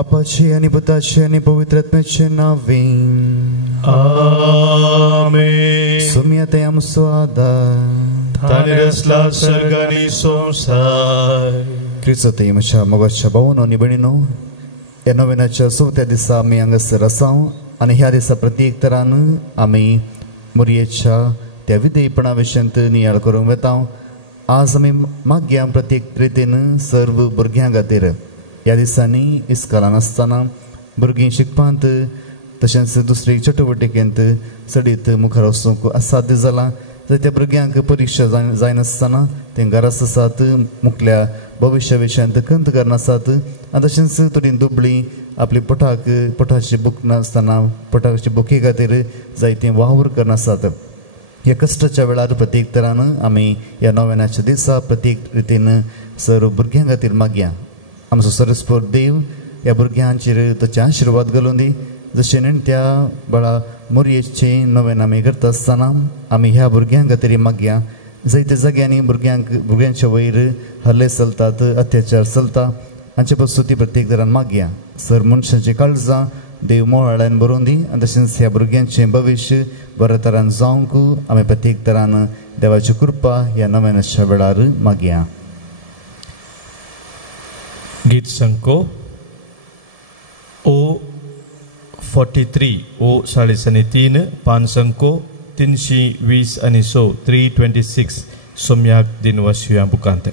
बापाचे आणि पुताचे आणि पवित्रात्म्याचे नावे आमेन. सुम्यते आमचो आदार ताणे रचला सर्ग आणि संसार. क्रिस्तते म्हज्या मोगाच्या भावांनो आनी भयणींनो, ह्या नोवेनाच्या 4थ्या दिसा आमी हांगासर आसां आनी ह्या दिसा प्रत्येक तरान आमी मोरयेच्या त्या विधेयपणा विशयंत नियाळ करूंक वेता. आज आमी मागया प्रत्येक रितीन सर्व भुरग्यां खातीर ह्या दिसांनी इस्कॉलान आसतना भुरगीं शिकपांत तशेंच दुसरे चटवटिकेंत चडीत मुखार वचूंक असाध्य जालां. त्या भुरग्यांक परीक्षा जायनासतना ते घरास आसात, मुखल्या भविश्या विशयंत खंत करनासात आनी तशेंच थोडीं दुबळीं आपली पोटाची भूक नासतना पोटाची भुके खातीर जायतीं वावर करनासात. ह्या कश्टाच्या वेळार प्रत्येक तरान आमी ह्या नोवेनाच्या दिसा प्रत्येक रितीन सर्व भुरग्यां खातीर मागया. आमचो सरस्पोर देव ह्या भुरग्यांचेर ताचे आशिर्वाद घालून दी. जशें नेण्ट्या बाळा मोरयेचें नोवेन आमी करता आसतना आमी ह्या भुरग्यां खातीर मागया. जायत्या जाग्यांनी भुरग्यांच्या वयर हल्ले चलतात, अत्याचार चलता, हांचे पासून ती प्रत्येक तरान मागया. सर मनशांची काळजां देव मोळ्यान भरोवन दी आनी तशेंच ह्या भुरग्यांचें भविश्य बऱ्या तरान जावंक आमी प्रत्येक तरान देवाची कृपा ह्या नोवेनाच्या वेळार मागया. गीत संको ओ 43 ओ 43 पान संको 320 आणि 326 सोम्याक दिनवासिया बुकांते.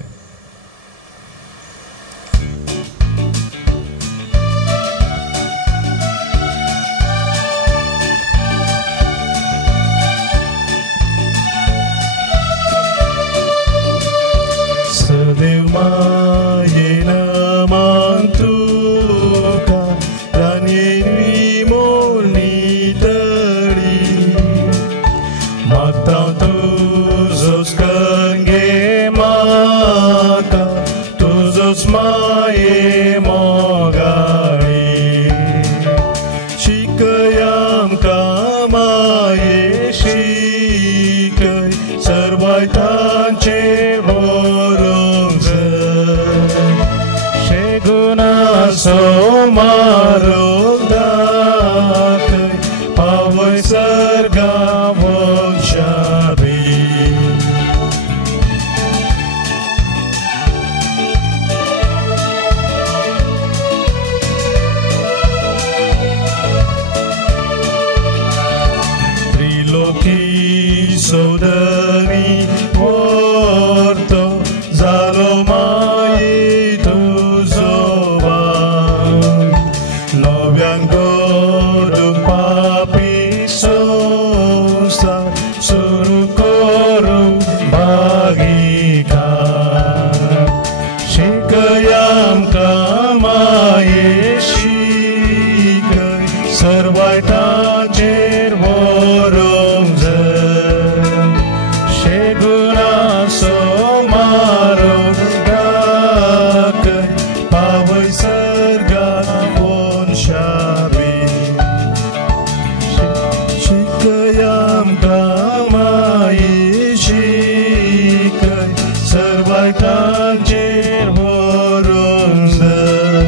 सदैव मायेन मांतुका रान्येरी मोळणी तळी मागता तुझोच गंगे माता तुझोच माये मोगाळी शिकय आमकां माये शिकय सर्वांतांचे शेगुनासो मारोग दाखय पावय सर्गा वंशाबी. त्रिलोकी सोदरी वर्तो जालो माये तुझो वांग नव्यान गोडूंक पापी संसार सुरू करूंक भागिकार. शिकय आमकां माये शिकय सर्वांतांचेर व्हरोंक जाय. शेगुनासो मारोग दाखय पावय सर्गा वंशाबी. शिकय आमकां माये शिकय सर्वांतांचेर व्हरोंक जाय.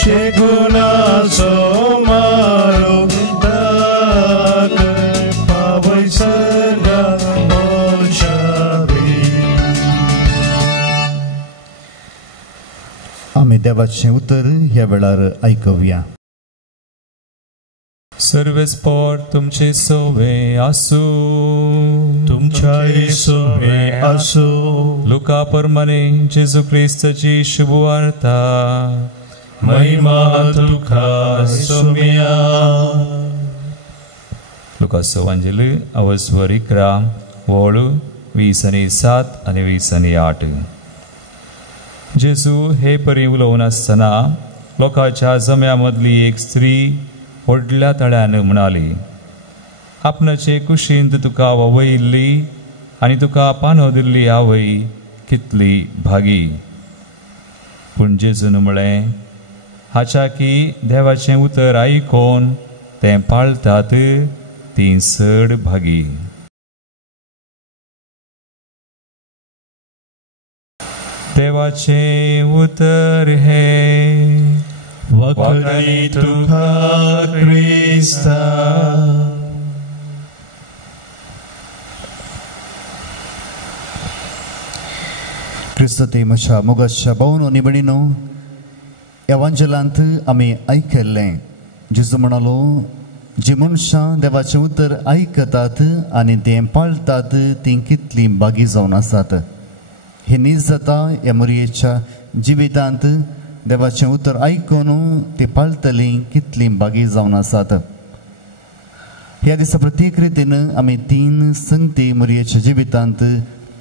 शेगुनासो मारोग दाखय पावय सर्गा वंशाबी. आमी देवाचें उतर ह्या वेळार आयकवया. सर्वेस्पोर तुमचे सोवे आसू, तुमच्याय सोवे आसू. लुका परमाणे जेजू क्रिस्ताची शुभवार्ता. महिमा तुका सोम्या. लुकास एवांजेली अवस्वर 11 वोळ 20:7 आणि 20:8. जेजू हे परी उलोवन आसतना लोकांच्या जम्या मदली एक स्त्री व्हडल्या तळ्यान म्हणाली, आपणाचे कुशींत तुका ववयिल्ली आनी तुका पानो दिल्ली आवय कितली भागी. पूण जेजून म्हळें, हाच्या की देवाचें उतर आयकोन तें पाळतात ती चड भागी. देवाचें उतर हे. वखणी तुका क्रिस्ता. क्रिस्तते म्हज्या मोगाच्या भावन आनी भयणीनो, एवांजलांत आमी आयकल्लें जेजू म्हणालो, जी मनशां देवाचें उतर आयकतात आनी तें पाळटात तीं कितलीं बागी जावन आसात. हें न्हीद जाता ह्या मरयेच्या जिवितांत देवाचें उतर आयकून तीं पाळटलीं कितलीं बागी जावन आसात. ह्या दिसा प्रत्येक रितीन आमी 3 संगती मरयेच्या जिवितांत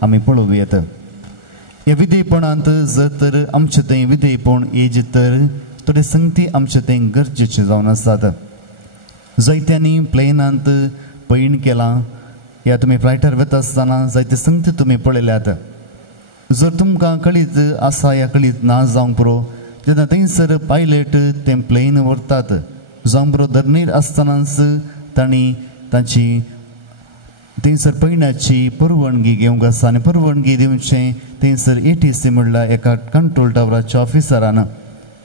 आमी पळोवं येता. ह्या विधेयपणांत जर तर आमचे थंय विधेयपण येज तर थोडे संगती आमचे थंय गरजेचे जावन आसात. जायत्यांनी प्लेनांत पैण केलां या तुमी फ्लायटार वता आसतना जायते संगती तुमी पळयल्यात. जर तुमकां कळीत आसा या कळीत ना जावंक पुरो, जेन्ना थंयसर पायलट तें प्लेन व्हरतात जावंक पुरो धरणीर आसतनाच तांणी तांची थंयसर पैणाची परवानगी घेवंक आसा आनी परवानगी दिवचें थंयसर ATC म्हणल्यार एका कंट्रोल टावराच्या ऑफिसरान.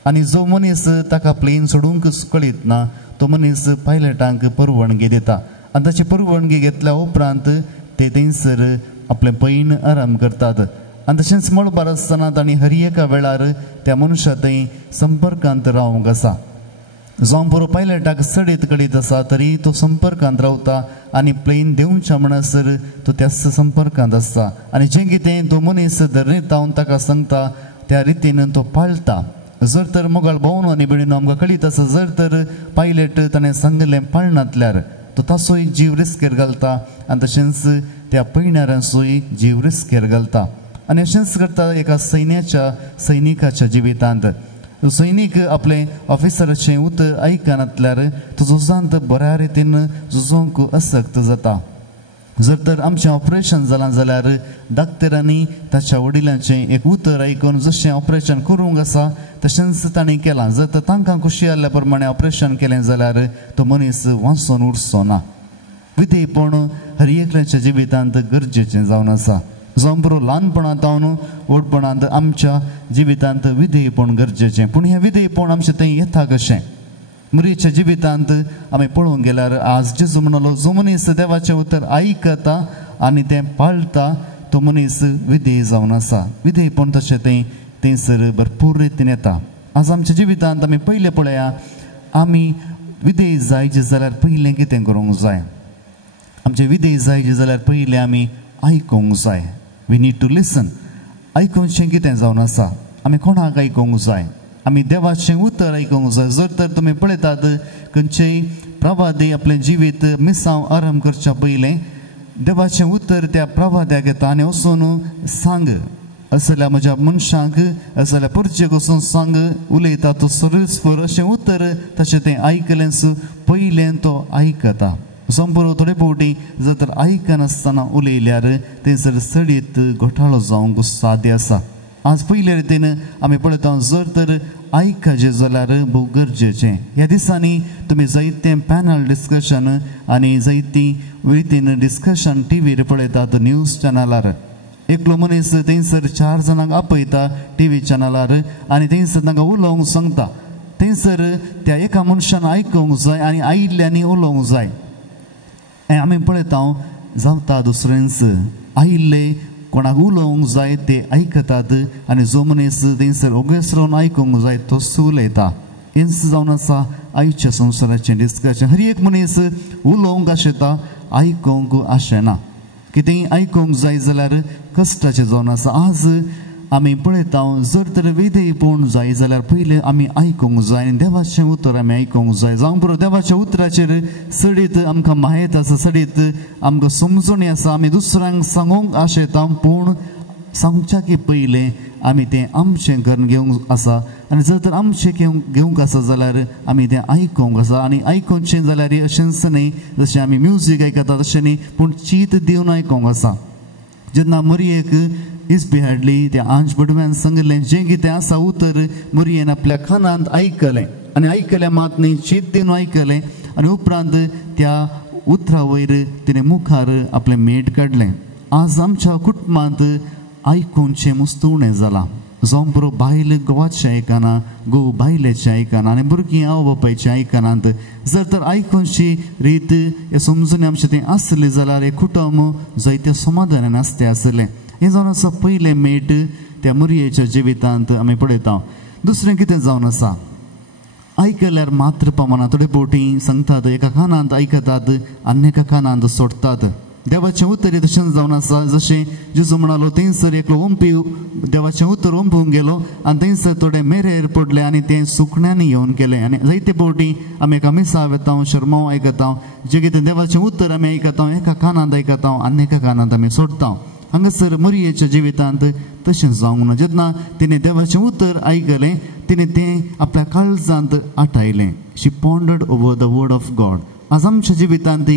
आनी जो मनीस ताका प्लेन सोडूंक कळीत ना तो मनीस पायलटांक परवानगी दिता आनी ताची परवानगी घेतल्या उपरांत ते थंयसर आपलें पैन आराम करतात. आनी तशेंच मळबार आसतना तांणी हर एका वेळार त्या मनशा थंय संपर्कांत रावंक आसा. जावं बरो पायलटाक सडीत कळीत आसा तरी तो संपर्कांत रावता आनी प्लेन देवच्या म्हणसर तो त्याच संपर्कांत आसता. आनी जें कितें तो मनीस धरणीर तावन ताका सांगता त्या रितीन तो पाळटा. जर तर मोगाळ भोवनो आनी भयणीनो आमकां कळीत आसा, जर तर पायलट ताणें सांगलें पाळनातल्यार तो ताचोय जीव रिस्केर घालता आनी तशेंच त्या पैणाऱ्यांचोय जीव रिस्केर घालता. आनी अशेंच करता एका सैनिकाच्या जिवितांत. सैनीक आपले ऑफिसराचें उतर आयकनातल्यार तो झुजांत बऱ्या रितीन झुजोवंक असक्त जाता. जर तर आमचें ऑपरेशन जालां जाल्यार डाक्टरांनी ताच्या वडिलांचें एक उतर आयकून जशें ऑपरेशन करूंक आसा तशेंच तांणी केलां. जर तर तांकां खुशी आसल्या प्रमाणे ऑपरेशन केलें जाल्यार तो मनीस वाचून उरचो ना. विधेयपण हर एकल्याच्या जिवितांत गरजेचें जावन आसा. जावं बरो ल्हानपणांतावन व्हडपणांत आमच्या जिवितांत विधेयपण गरजेचें. पूण हें विधेयपण आमचें थंय येता कशें? मरीच्या जिवितांत आमी पळोवंक गेल्यार आज जेजू म्हणलो, जो मनीस देवाचें उतर आयकता आनी तें पाळटा तो मनीस विधेय जावन आसा. विधेयपण तशें थंयसर भरपूर रितीन येता. आज आमच्या जिवितांत आमी पयलें पळया, आमी विधेय जायचे जाल्यार पयलें कितें करूंक जाय? आमचें विधेय जायचे जाल्यार पयलें आमी आयकूंक जाय. वी नीड टू लिसन. आयकुचें कितें जावन आसा? आमी कोणाक आयकूंक जाय? आमी देवाचें उतर आयकूंक जाय. जर तर तुमी पळयतात खंयचेय प्रवादी आपलें जिवीत मिसांव आरंभ करच्या पयलें देवाचें उतर त्या प्रवाद्याक येता आनी वचून सांग, असल्या म्हज्या मनशांक, असल्या परचेक वचून सांग, उलयता तो सरस्पर अशें उतर तशें तें आयकलेंच पयलें तो आयकता. संपूर्ण थोडे फावटी जर तर आयकनासतना उलयल्यार थंयसर सडीत घोटाळो जावंक साध्य आसा. आज पयले रितीन आमी पळयता, जर तर आयकचें जाल्यार भोव गरजेचें. ह्या दिसांनी तुमी जायतें पॅनल डिस्कशन आनी जायतीं रितीन डिस्कशन टीव्हीर पळयतात, न्यूज चॅनलार. एकलो मनीस थंयसर 4 जाणांक आपयता टीव्ही चॅनलार आनी थंयसर तांकां उलोवंक सांगता. थंयसर त्या एका मनशान आयकूंक जाय आनी आयिल्ल्यांनी उलोवंक जाय. आमी पळयता जावता दुसऱ्यांच आयिल्ले कोणाक उलोवंक जाय ते आयकतात आनी जो मनीस थंयसर ओगेस रावन आयकूंक जाय तो उलयता. हेंच जावन आसा आयच्या संवसाराचें डिस्कशन. हर एक मनीस उलोवंक आशेता, आयकूंक आशेना. कितेंय आयकूंक जाय जाल्यार कश्टाचें जावन आसा. आज आमी पळयता, जर तर विधेयपण जाय जाल्यार पयलें आमी आयकूंक जाय आनी देवाचें उतर आमी आयकूंक जाय. जावं बरो देवाच्या उतराचेर सडीत आमकां माहीत आसा, सडीत आमकां समजणी आसा, आमी दुसऱ्यांक सांगूंक आशेता, पूण सांगच्या की पयलें आमी तें आमचें करून घेवंक आसा. आनी जर तर आमचें घेवंक आसा जाल्यार आमी तें आयकूंक आसा. आनी आयकूचें जाल्यार अशेंच न्ही जशें आमी म्युजीक आयकता तशें न्ही, पूण चीत दिवन आयकूंक आसा. जेन्ना मरयेक इस्बी हाडली त्या आंज बडव्यान सांगलें जें कितें आसा उतर मरयेन आपल्या कानांत आयकलें आनी आयकल्या मात न्ही चीत दिवन आयकलें आनी उपरांत त्या उतरा वयर तिणें मुखार आपलें मेट काडलें. आज आमच्या कुटुंबांत आयकूनचें मुस्तुणें जालां. जावं बरो बायल घोवाचें आयकना घोव बायलेचें आयकना आनी भुरगीं आवय बापायचें आयकनात जर तर आयकोनशी रीत हे समजून आमचें तें आसलें जाल्यार हे कुटुंब जायत्या समाधानान आसतें आसलें हें जावन आसा पयलें मेट त्या मुरयेच्या जिवितांत आमी पळयता दुसरें कितें जावन आसा आयकल्यार मात्र पावना थोडे फावटी सांगतात एका कानांत आयकतात आनी एका कानांत सोडतात देवाचें उतर तशेंच जावन आसा जशें जेजू म्हणालो थंयसर एकलो ओंपी देवाचें उतर ओंपूंक गेलो आनी थंयसर थोडे मेरेर पडले आनी तें सुकण्यांनी येवन केलें आनी जायते फावटी आमी एका मिसाव येता शर्माव आयकता जें कितें देवाचें उतर आमी आयकता एका कानांत आयकता आनी एका कानांत आमी सोडता हांगासर मुरयेच्या जिवितांत तशेंच जावंक ना जेन्ना तिणें देवाचें उतर आयकलें तिणें तें आपल्या काळजांत आटायलें she pondered over the word of God आज आमच्या जिवितांत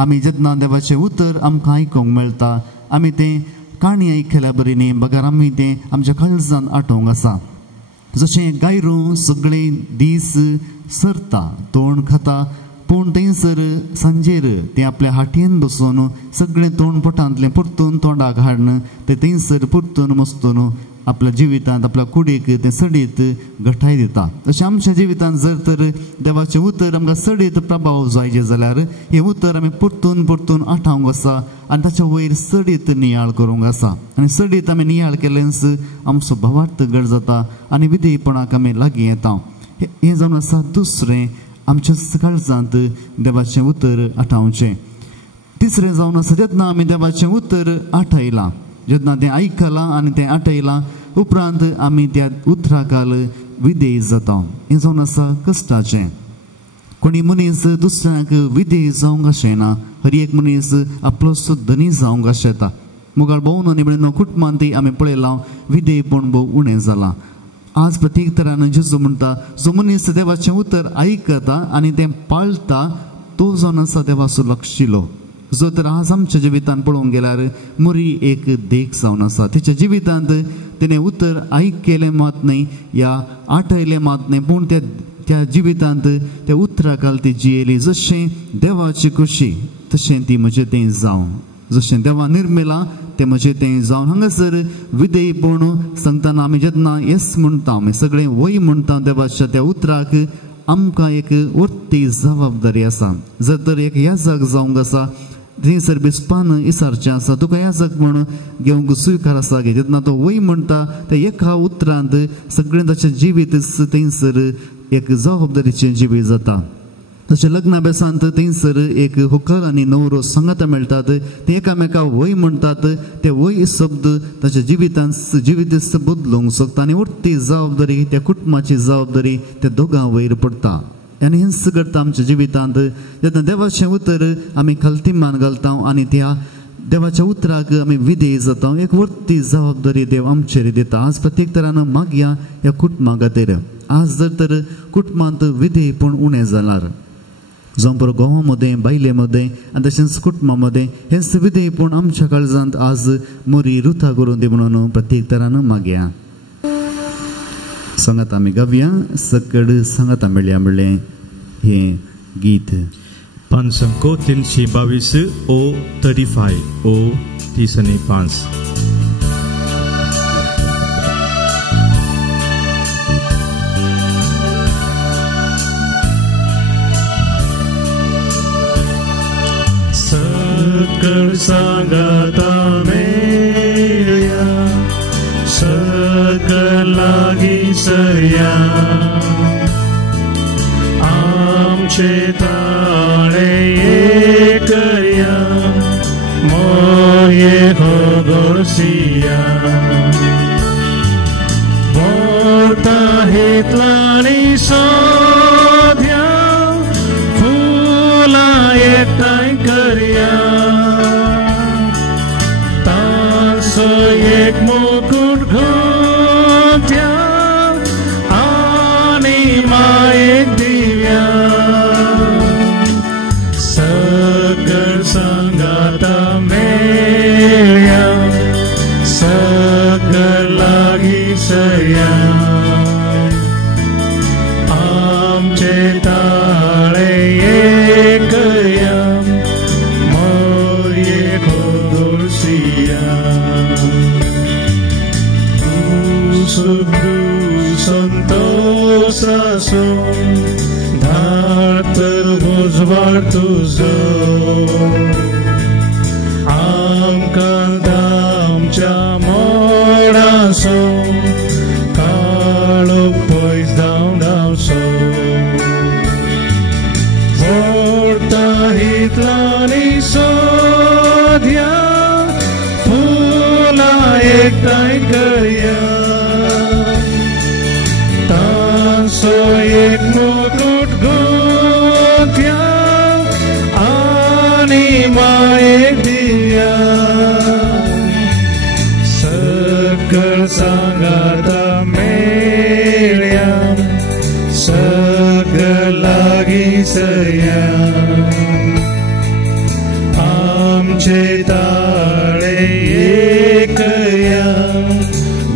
आमी जेन्ना देवाचें उतर आमकां आयकूंक मेळटा आमी तें काणी आयकल्या बरी न्ही बगर आमी तें आमच्या काळजांत आटोवंक आसा जशें गायरूं सगळे दीस सरता तोंड खाता पूण थंयसर सांजेर तें आपल्या हाटयेन बसून सगळें तोंड पोटांतलें परतून तोंडाक हाडन तें थंयसर परतून मस्तून आपल्या जिवितांत आपल्या कुडीक तें सडीत घटाय दिता तशें आमच्या जिवितांत जर तर देवाचें उतर आमकां सडीत प्रभाव जायचें जाल्यार हें उतर आमी परतून परतून आठावंक आसा आनी ताच्या वयर सडीत नियाळ करूंक आसा आनी सडीत आमी नियाळ केल्यानच आमचो भावार्थ घट जाता आनी विधेयपणाक आमी लागीं येता हें जावन आसा दुसरें आमच्या काळजांत देवाचें उतर आठावचें तिसरें जावन आसा जेन्ना आमी देवाचें उतर आठयलां जेन्ना तें आयकलां आनी तें आठयलां उपरांत आमी त्या उतराकाल विधेय जाता हें जावन आसा कश्टाचें कोणी मनीस दुसऱ्याक विधेय जावंक अशें ना हर एक मनीस आपलोसो धनी जावंक अशें येता मुगाळ भोंवून निबळीन कुटुंबांत आमी पळयलां विधेयपण भोव उणें जालां आज प्रत्येक तरान जेजू म्हणटा जो मनीस देवाचें उतर आयकता आनी तें पाळटा तो जावन आसा देवाचो लक्षिलो जो तर आज आमच्या जिवितांत पळोवंक गेल्यार मुरी एक देख जावन आसा तिच्या जिवितांत तिणें उतर आयकलें मात न्ही या आठयलें मात न्ही पूण त्या जिवितांत त्या उतराकाल ती जियेली जशें देवाची खुशी तशें ती म्हजें तें जावं जशें देवा निर्मिलां तें म्हजें तें जावन हांगासर विधेयपण सांगतना आमी जेन्ना येस म्हणटा आमी सगळें वय म्हणटा देवाच्या त्या उतराक आमकां एक वर्ती जबाबदारी आसा जर तर एक याजक जावंक आसा थंयसर बिस्पान इसारचें आसा तुका याजक म्हण घेवंक स्विकार आसा गे जेन्ना तो वय म्हणटा त्या एका उतरांत सगळें ताचें जिवीत थंयसर एक जबाबदारीचें जिवीत जाता तशें लग्नाभ्यासांत थंयसर एक व्हंकल आनी न्हवरो सांगाता मेळटात ते एकामेका वय म्हणटात ते वय शब्द ताच्या जिवितांत जिवीत बदलूंक शकता आनी उरती जबाबदारी त्या कुटुंबाची जबाबदारी त्या दोगां वयर पडटा आनी हेंच घडटा आमच्या जिवितांत जेन्ना देवाचें उतर आमी खालतीमान घालता आनी त्या देवाच्या उतराक आमी विधेय जाता एक वर्ती जबाबदारी देव आमचेर दिता आज प्रत्येक तरान मागया ह्या कुटुंबा खातीर आज जर तर कुटुंबांत विधेयपण उणें जाल्यार जावं बरो घोवा मदें बायले मदें आनी तशेंच कुटुंबा मदें हेंच विधेयपण आमच्या काळजांत आज मोरी रुथा करून दी म्हणून प्रत्येक तरान मागया सांगात आमी गावया सकड सांगात मेळ्या म्हणलें हें गीत Pansangko tilsi bawis o 35 o 35 Sekal sanggata meya Sekal lagi sayang Amche tale ekaya Moye hogorsia Borta hitlani sodhya Fula ektai karya Tanso ek mukut ghotya Anima ek divya Sakal sanggata meya Sakal lagi sayang संतोषासून धातर भुजवाड तुझो आमकां दामच्या मोडासून काळो पयस धांवडावसो व्हडता हितलांनी सोद्या फुलां एकठांय करया तांचो एक मुकुट गुंथया आनी मायेक दिया सकळ सांगाता मेळ्या सगळ लागीं सया आमचे ताळे एकया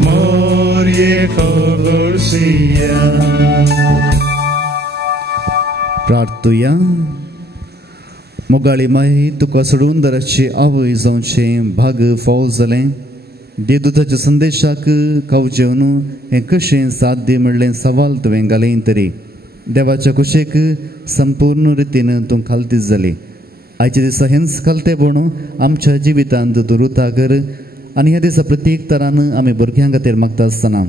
मोरये खोगोळसिया प्रार्थुया मोगाळी माय तुका सोडून दराचे आवय जावचें भाग फाव जालें देदूताच्या संदेशाक कावचेवन हें कशें साध्य म्हणलें सवाल तुवें घालें तरी देवाच्या कुशेक संपूर्ण रितीन तूं खालतीच जाली आयच्या दिसा हेंच खालतेपण आमच्या जिवितांत तूं रुता कर आनी ह्या दिसा प्रत्येक तरान आमी भुरग्यां खातीर मागता आसतना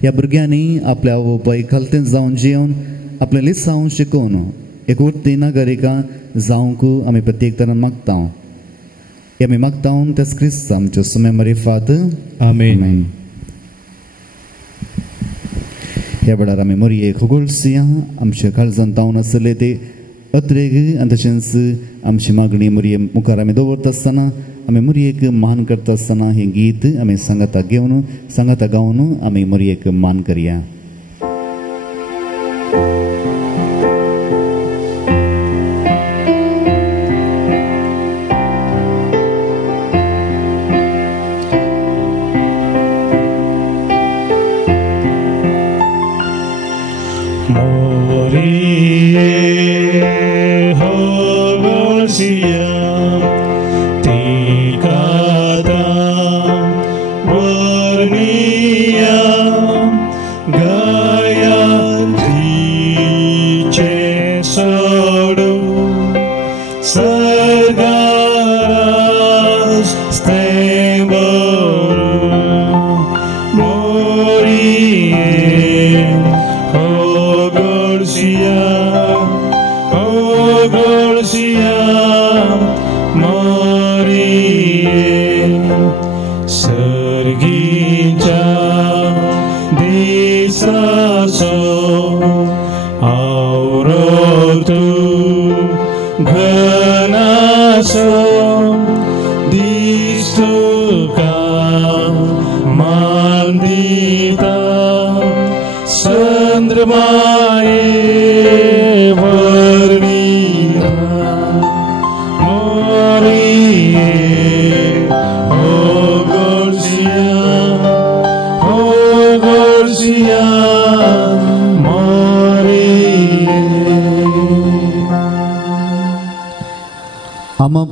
ह्या भुरग्यांनी आपल्या आवय बापायक खालतें जावन जियोन आपलें लिसांव शिकोवन एक उरती नागरिकां जावंक आमी प्रत्येक तरान मागता आमी मागता तेच क्रिस्त आमच्यो सुमे मरिफात आमेन. ह्या वेळार आमी मोरये खोगोळसिया आमच्या काळजांत तावन आसले ते अत्रेक आनी तशेंच आमची मागणी मोरये मुखार आमी दवरता आसतना आमी मोरयेक मान करता आसतना हें गीत आमी सांगाता घेवन सांगाता गावन आमी मोरयेक मान करया.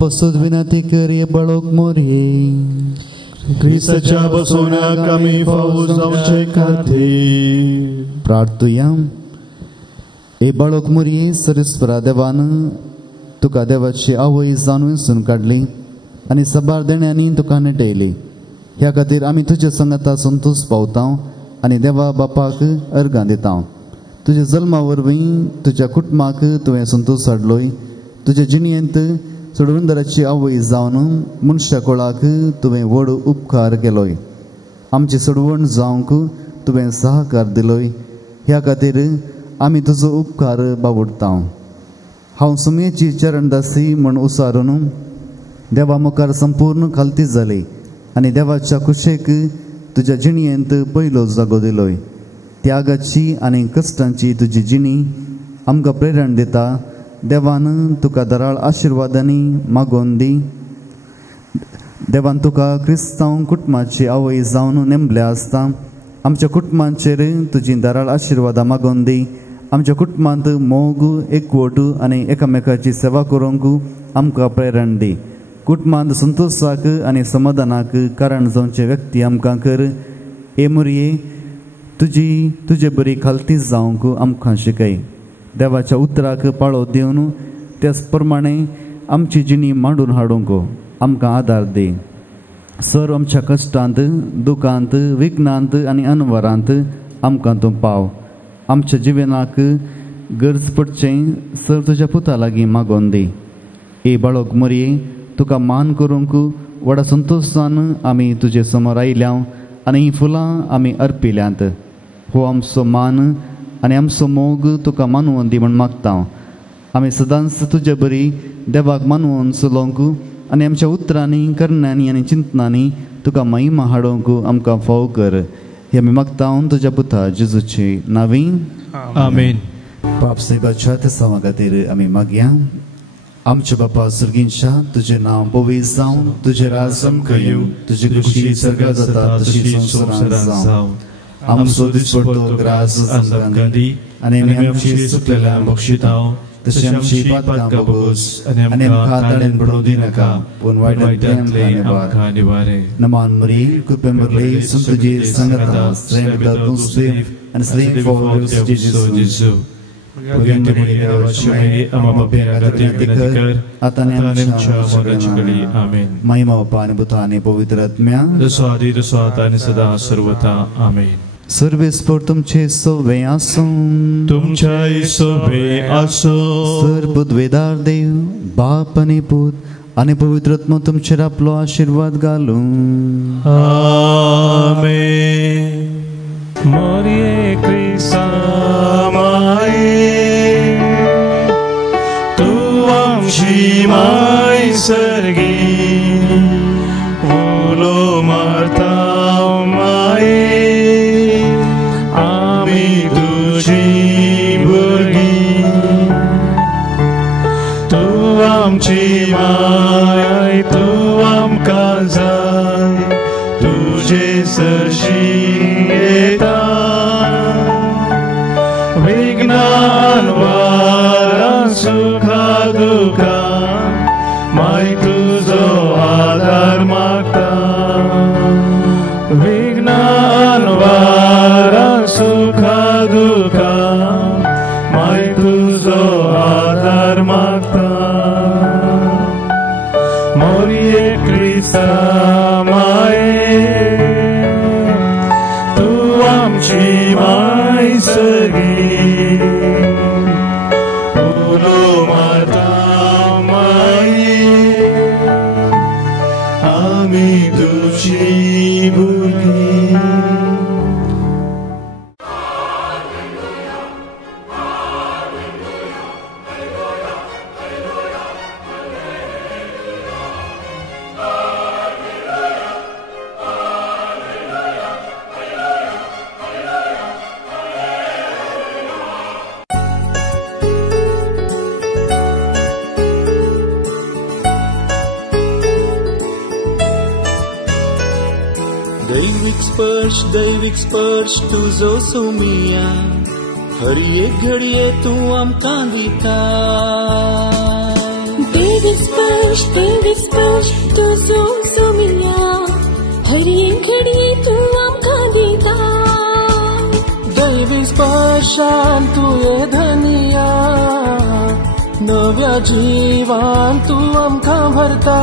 बसोद विनंती करी बळोक मोरये ख्रिस्ताच्या बसोवण्याक आमी फावो जावचे खातीर प्रार्थुया. ए बाळोक मोरये सरस्वरा देवान तुका देवाची आवय जाणून सून काडली आनी सबार देण्यांनी तुका नेटयली ह्या खातीर आमी तुज्या संगता संतोश पावता आनी देवा बापाक अर्गां दिता. तुज्या जल्मा वरवीं तुज्या कुटुंबाक तुवें संतोश हाडलोय तुज्या जिणयेंत सोडवंदराची आवय जावन मनशा कुळाक तुवें व्हड उपकार केलोय आमची सोडवण जावंक तुवें सहकार दिलोय ह्या खातीर आमी तुजो उपकार बावडटा. हांव सुमेची चरणदासी म्हण उसारून देवा मुखार संपूर्ण खालती जाली आनी देवाच्या कुशेक तुज्या जिणयेंत पयलो जागो दिलोय. त्यागाची आनी कश्टांची तुजी जिणी आमकां प्रेरण दिता. देवान तुका दराळ आशिर्वादांनी मागोवन दी. देवान तुका क्रिस्तांव कुटुंबाची आवय जावन नेमल्या आसता आमच्या कुटुंबांचेर तुजी दराळ आशिर्वादां मागोवन दी. आमच्या कुटुंबांत मोग एकवट आनी एकामेकाची सेवा करूंक आमकां प्रेरण दी. कुटुंबांत संतोषाक आनी समाधानाक कारण जावचे व्यक्ती आमकां कर. ए मोरये तुझे बरी खालतीच जावंक आमकां शिकय. देवाच्या उतराक पाळो दिवन त्याच प्रमाणे आमची जिणी मांडून हाडूंक आमकां आदार दे. सर आमच्या कश्टांत, दुखांत, विघ्नांत आनी अनवरांत आमकां तूं पाव. आमच्या जिवनाक गरज पडचें सर तुज्या पुता लागीं मागोन दी. ए बाळोक मरये, तुका मान करूंक व्हडा संतोशान आमी तुजे समोर आयल्या आनी हीं फुलां आमी अर्पिल्यांत. हो आमचो मान आनी आमचो मोग तुका मानवून दी म्हूण मागता. आमी सदांच तुजे बरी देवाक मानवून चलोवंक आनी आमच्या उतरांनी, करण्यांनी आनी चिंतनांनी तुका महिमा हाडोवंक आमकां फाव कर. हे आमी मागता तुज्या पुता जेजूचे नांवी. आमेन. पाप सैबाच्या त्या सवा खातीर आमी मागया. आमचे बापा सुर्गींच्या, तुझे नांव पवित्र जावं, तुझे राज आमकां येवं, तुजी खुशी स्वर्गांत जाता तशी संवसारांत जावं. आमचो दिसपडटो ग्रास आमकां दी आनी आमी आमची चुकलेल्यांक बक्षितांव, तशी आमची पातकां बोगोस आनी आमकां ताळेन पडूं दिनाका, पूण वायटांतल्यान आमकां निवारे. नमान मरी, कृपा भरले, तुजी संगता स्त्रेंथ तूं स्त्रेंथ आनी स्त्रेंथ फॉर जेजू. महिमा बापा आनी पुता आनी पवित्र आत्म्या सदा सर्वथा. आमेन. सर्वेस्पर तुमचे सवे आसूं, तुमच्या सवे आसूं. सर्ववेदार देव बाप आनी पूत आनी पवित्र आत्मा तुमचेर आपलो आशीर्वाद घालूं. आमेन. मोरये क्रिस्ता माये, तू आमची माय सर्गी, उलो मारता माये, आमी तुझी भुरगीं. तू आमची माय, तू आमकां जाय, तुजे सरशी येता. विघ्नान वारां सुखा दुखा, माय तुजो आदार मागता. विघ्नान वारां सुखा दुखा, माय तुजो आदार मागता. मोरये क्रिस्ता माये, तू आमची माय सर्गी, उलो मारता माये, आमी तुझी भुरगीं. दैविक स्पर्श तुझो सोमिया, हर एक घडये तू आमकां दिता. दैविक स्पर्श तुझो सोमिया, हर एक घडये तू आमकां दिता. दैविक स्पर्शान तुये धनिया, नव्या जिवान तू आमकां भरता.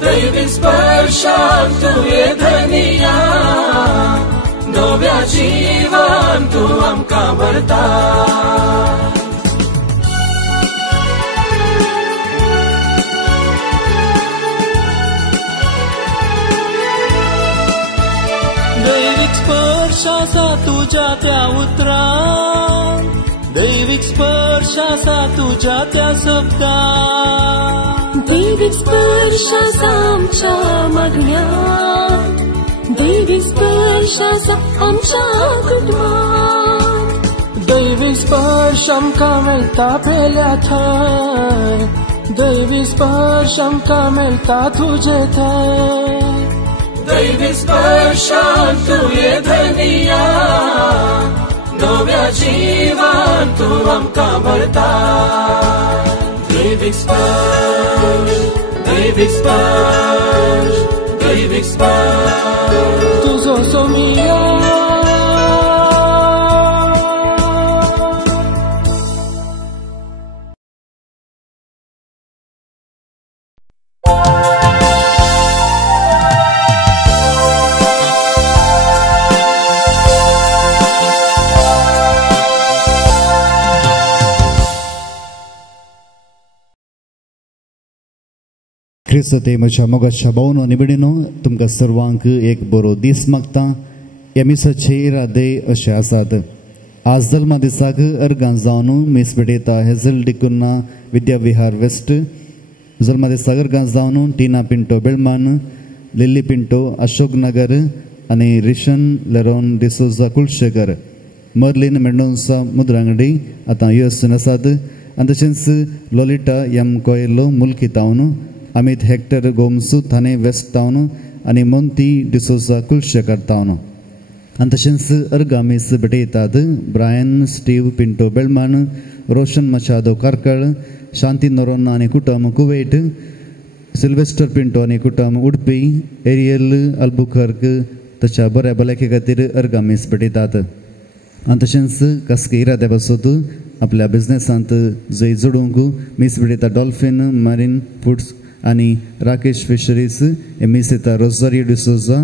दैविक स्पर्शान तुये धनिया, नव्या जिवान तू आमकां भरता. दैविक स्पर्श आसा तुज्या त्या उतरान, दैविक स्पर्श आसा तुज्या त्या शब्दान. दैविक स्पर्श आसा आमच्या मागण्यांत, दैविक स्पर्श आसा आमच्या कुटुंबांत. दैविक स्पर्श आमकां मेळटा पेल्या थंय, दैविक स्पर्श आमकां मेळटा तुजे थंय. दैविक स्पर्शान तुये धनिया, नव्या जिवान तू आमकां भरता. दैविक स्पर्श, दैविक स्पर्श, दैविक स्पर्श तुझो सोमिया, ख्रिस्त ते म्हज्या मोगाच्या भावनो आनी भयणीनो, तुमकां सर्वांक एक बरो दीस मागता. ह्या मिसाचे इरादे अशे आसात. आज जल्मा दिसाक अर्गां जावन मीस भेटयता हेझल डिकुन्ना विद्याविहार वेस्ट. जल्मा दिसाक अर्गां जावन टिना पिंटो बेळमान, लिली पिंटो अशोक नगर आनी रिशन लेरोन डिसोजा कुलशेकर, मर्लिन मेंडोन्सा मुद्रांगडी आतां युएसएन आसात. आनी तशेंच लॉलिटा एम कोयलो मुल्की टावन, अमित हेक्टर गोमसू थाने वेस्ट टावन आनी मोंती डिसोजा कुलशेकर टावन. आनी तशेंच अर्गामीस भेटयतात ब्रायन स्टीव पिंटो बेळमान, रोशन मचादो कारकळ, शांती नोरोन्ना आनी कुटुंब कुवेट, सिल्वेस्टर पिंटो आनी कुटुंब उडपी, एरियल अल्बुकर्क ताच्या बऱ्या भलायके खातीर अर्गामीस भेटयतात. आनी तशेंच खासगी इराद्या पासत आपल्या बिझनेसांत जंय जोडूंक मीस भेटयता डॉल्फिन मरीन फूड्स आनी राकेश फिशरीज हे मीस येता रोजारियो डिसोजा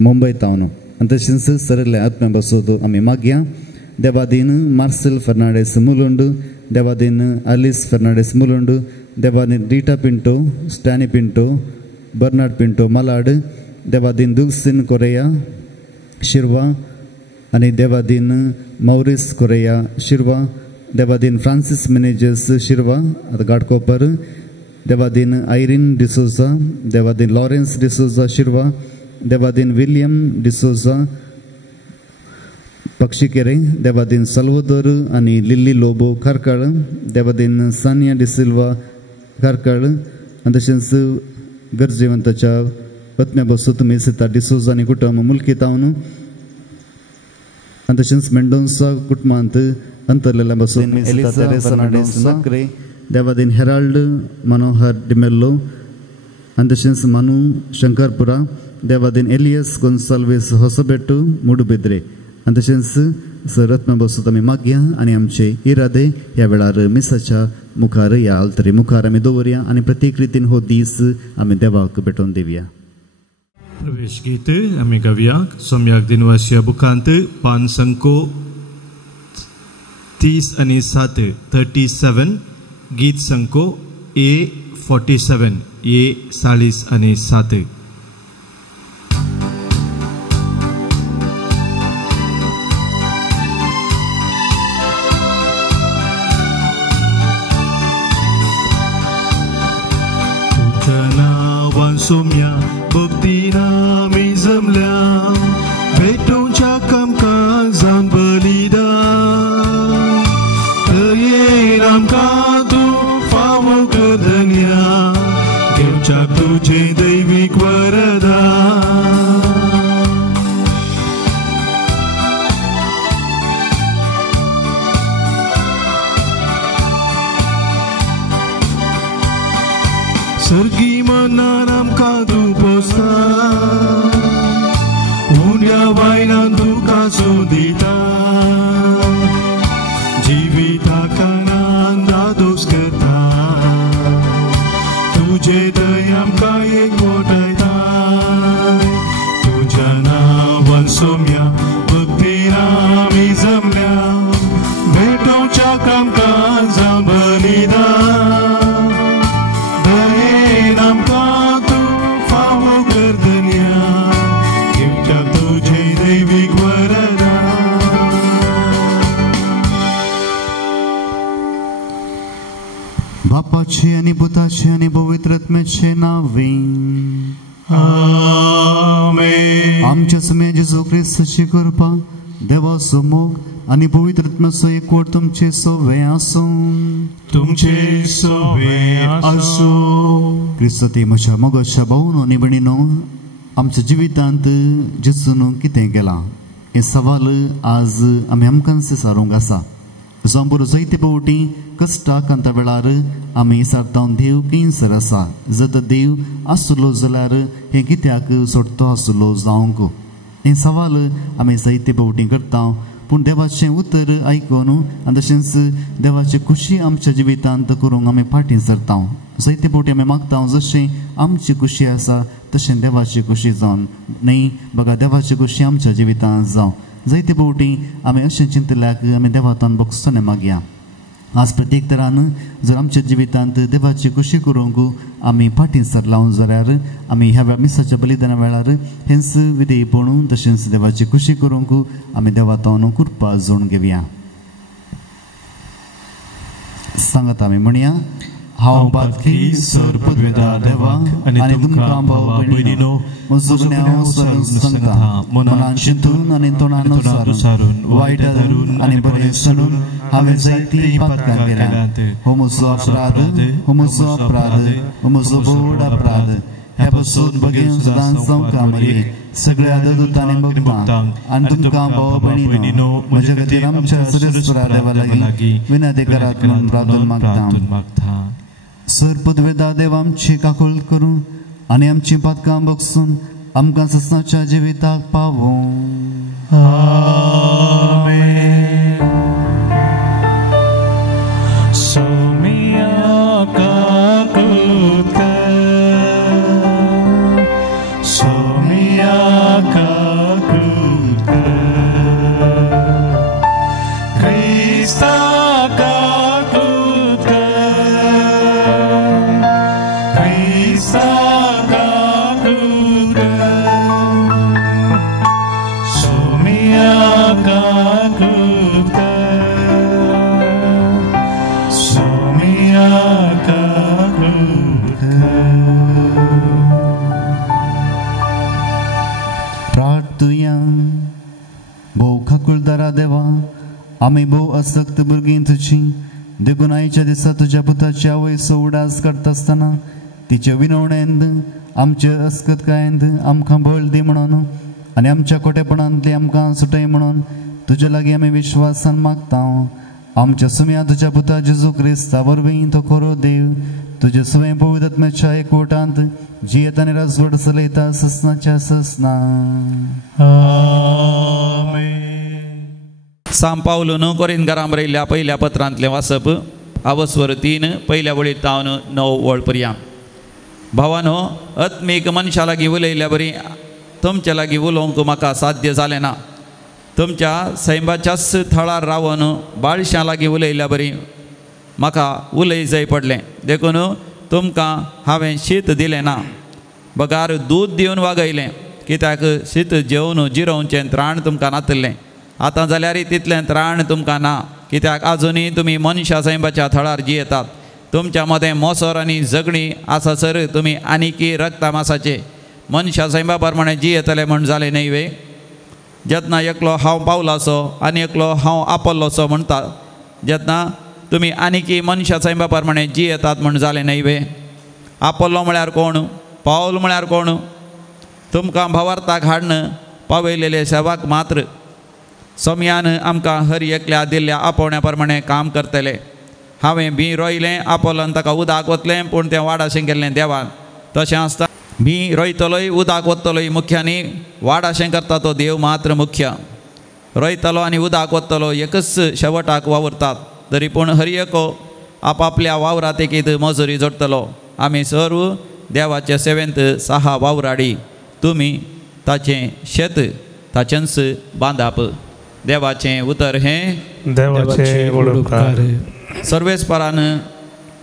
मुंबय टावन. आनी तशेंच सरल्या आत्म्या पासत आमी मागया. देवादीन मार्सेल फर्नांडीस मुलुंड, देवादीन आलिस फर्नांडीस मुलुंड, देवादीन रिटा पिंटो, स्टॅनी पिंटो, बर्नार्ड पिंटो मालाड, देवादीन दुल्सिन कोरेया शिरवा आनी देवादीन मौरिस कोरेया शिरवा, देवादीन फ्रांसिस मेनेजर्स शिरवा आतां गाडकोपर, देवादीन आयरीन डिसोजा, देवादीन लॉरेन्स डिसोजा शिरवा, देवादीन विलियम डिसोजा पक्षीकेरे, देवादीन सल्वोदोर आनी लिली लोबो कारकळ, देवादीन सानिया डिसिल्वा कारकळ. आनी तशेंच गरजेवंताच्या पत्न्या बसत मेसिता डिसोजा आनी कुटुंब मुल्की टावन. आनी तशेंच मेंडोन्सा कुटुंबांत अंतरलेल्या बसत साकरे, देवादीन हेराल्ड मनोहर डिमेल्लो. आनी तशेंच मानू शंकरपुरा, देवादीन एलियस गोन्साल्वेस होसबेटू मुडबिद्रे. आनी तशेंच रत्न बसत आमी मागया आनी आमचे इरादे ह्या वेळार मिसाच्या मुखार ह्या आल्तरी मुखार आमी दवरया आनी प्रत्येक रितीन हो दीस आमी देवाक भेटोवन दिवया. प्रवेश गीत आमी गावया. सोम्याक दिनवासिया बुकांत पान संको 30 आनी 7 37, गीत संको A47 A40 आनी 7. सोम्या भक्तीना मी जमल्या, भेटूच्या कामकाजान बलिदान, थंय आमकां तूं फावो करधन्या, देवच्या तुझे दैवीक वरदान. सर्गी मनान आमकां तूं पोसता, उण्या वायनान तुका सोदिता, जिविताक आनंदा दोस करता, तुजे दय आमकां एकवटायता. तुज्या नांवान सोम्या भक्तीन आमी जमल्या, भेटोवच्या कामकाजां बलिदान, बापाचे आनी पुताचे आनी पवित्र आत्म्याचे नांवे आमेन. आमच्या समय जेजू ख्रिस्ताची कृपा, देवाचो मोग आनी पवित्र आत्म्याचो एकवट तुमचे सगळे आसूं. तुमचे सगळे आसूं. ख्रिस्त ते म्हज्या मोगाच्या भावनो आनी भयणीनो, आमच्या जिवितांत जेजून कितें केलां हे सवाल आज आमी आमकां विचारूंक आसा. जांबूर जायते फावटी कश्टाक आंता वेळार आमी विचारता देव खंयसर आसा. जर देव आसलो जाल्यार हे कित्याक सोडतो आसलो जावंक, हे सवाल आमी जायते फावटी करता. पूण देवाचें उतर आयकून आनी तशेंच देवाची खुशी आमच्या जिवितांत करूंक आमी फाटीं सरता. जायते फावटी आमी मागता जशें आमची खुशी आसा तशें देवाची खुशी जावन न्ही. बघा, देवाची खुशी आमच्या जिवितांत जावं. जायते फावटी आमी अशें चिंतल्याक आमी देवातान बगसोने मागया. आज प्रत्येक तरान जर आमच्या जिवितांत देवाची खुशी करूंक आमी फाटींसर लावन जाल्यार आमी ह्या मिसाच्या बलिदाना वेळार हेंच विधेयपणू तशेंच देवाची खुशी करूंक आमी देवातावन कृपा जोडून घेवया. सांगात आमी म्हणया, हांव बातकी सर पदवेदार देवाक आनी तुमकां भाव भयणीनो म्हजो गुन्यांव सरून सांगता. मनान चिंतून आनी तोंडान उसारून वायट धरून आनी बरें सरून हांवें जायतीं पातकां केल्यात. हो म्हजो अपराध, हो म्हजो अपराध, हो म्हजो व्हड अपराध. हे पासून बगेन सदांच जावंका मरे सगळ्या देवदूतांनी भक्तांक आनी तुमकां भाव भयणीनो म्हजे खातीर आमच्या सर्वेस्परा देवा लागीं विनंती करात म्हूण प्रार्थना मागता. सर पदवेदार देव आमची काकूळ करूं आनी आमची पातकां बगसून आमकां ससनाच्या जिविताक पावो. आमी भोव असक्त भुरगीं तुजी देखून आयच्या दिसा तुज्या पुताची आवयचो उडास करता आसतना तिचे विनवणेंत आमचे अस्कतकायेंत आमकां बळ दी म्हणून आनी आमच्या खोटेपणांतली आमकां सुटय म्हणून तुजे लागीं आमी विश्वासान मागता. आमच्या सुम्या तुज्या पुता जेजू क्रिस्ता वरवीं तो खरो देव तुजे सुवें पवित्र आत्म्याच्या एकवटांत जियेत आनी राजवट चलयता ससनाच्या ससना. साम पावलोन कोरिंथकारां बरयल्ल्या पयल्या पत्रांतलें वाचप आवस्वर 3 पयल्या वळीत तावन 9 वळ पर्यंत. भावानो, आत्मीक मनशा लागीं उलयल्या बरी तुमच्या लागीं उलोवंक म्हाका साध्य जालें ना. तुमच्या सैमाच्याच थळार रावन बाळशां लागीं उलयल्या बरी म्हाका उलय जाय पडलें. देखून तुमकां हांवें शीत दिलें ना, बगार दूद दिवन वागयलें, कित्याक शीत जेवन जिरोवचें त्राण तुमकां नातलें. आतां जाल्यार तितलें त्राण तुमकां ना, कित्याक आजुनूय तुमी मनशा सैमाच्या थळार जियेतात. तुमच्या मदें मोसोर आनी जगणी आसासर तुमी आनीकी रक्ता मासाचे मनशा सैमा प्रमाणे जियेतले म्हण जालें न्हय वे. जेतना एकलो हांव पावलासो आनी एकलो हांव आपोल्लोसो म्हणटा, जेतना तुमी आनीकी मनशा सैमा प्रमाणे जियेतात म्हण जालें न्हय वे. आपोल्लो म्हळ्यार कोण, पावल म्हळ्यार कोण? तुमकां भावार्थाक हाडन पावयलेले सेवाक मात्र. सोम्यान आमकां हर एकल्या दिल्ल्या आपोवण्या प्रमाणे काम करतले. हांवें बी रोयलें, आपोलोन ताका उदाक वतलें, पूण तें वाडाशें केल्लें देवान. तशें आसता बी रोयतलोय उदाक वतलोय मुख्य न्ही, वाडाशें करता तो देव मात्र मुख्य. रोयतलो आनी उदाक वतलो एकच शेवटाक वावरतात, तरी पूण हर एको आपापल्या वावरात एकीत मजुरी जोडटलो. आमी सर्व देवाचे सेवेंत साहा वावराडी, तुमी ताचें शेत ताचेंच बांदाप. देवाचें उतर हें देवाचें उपकार. सर्वेस्परान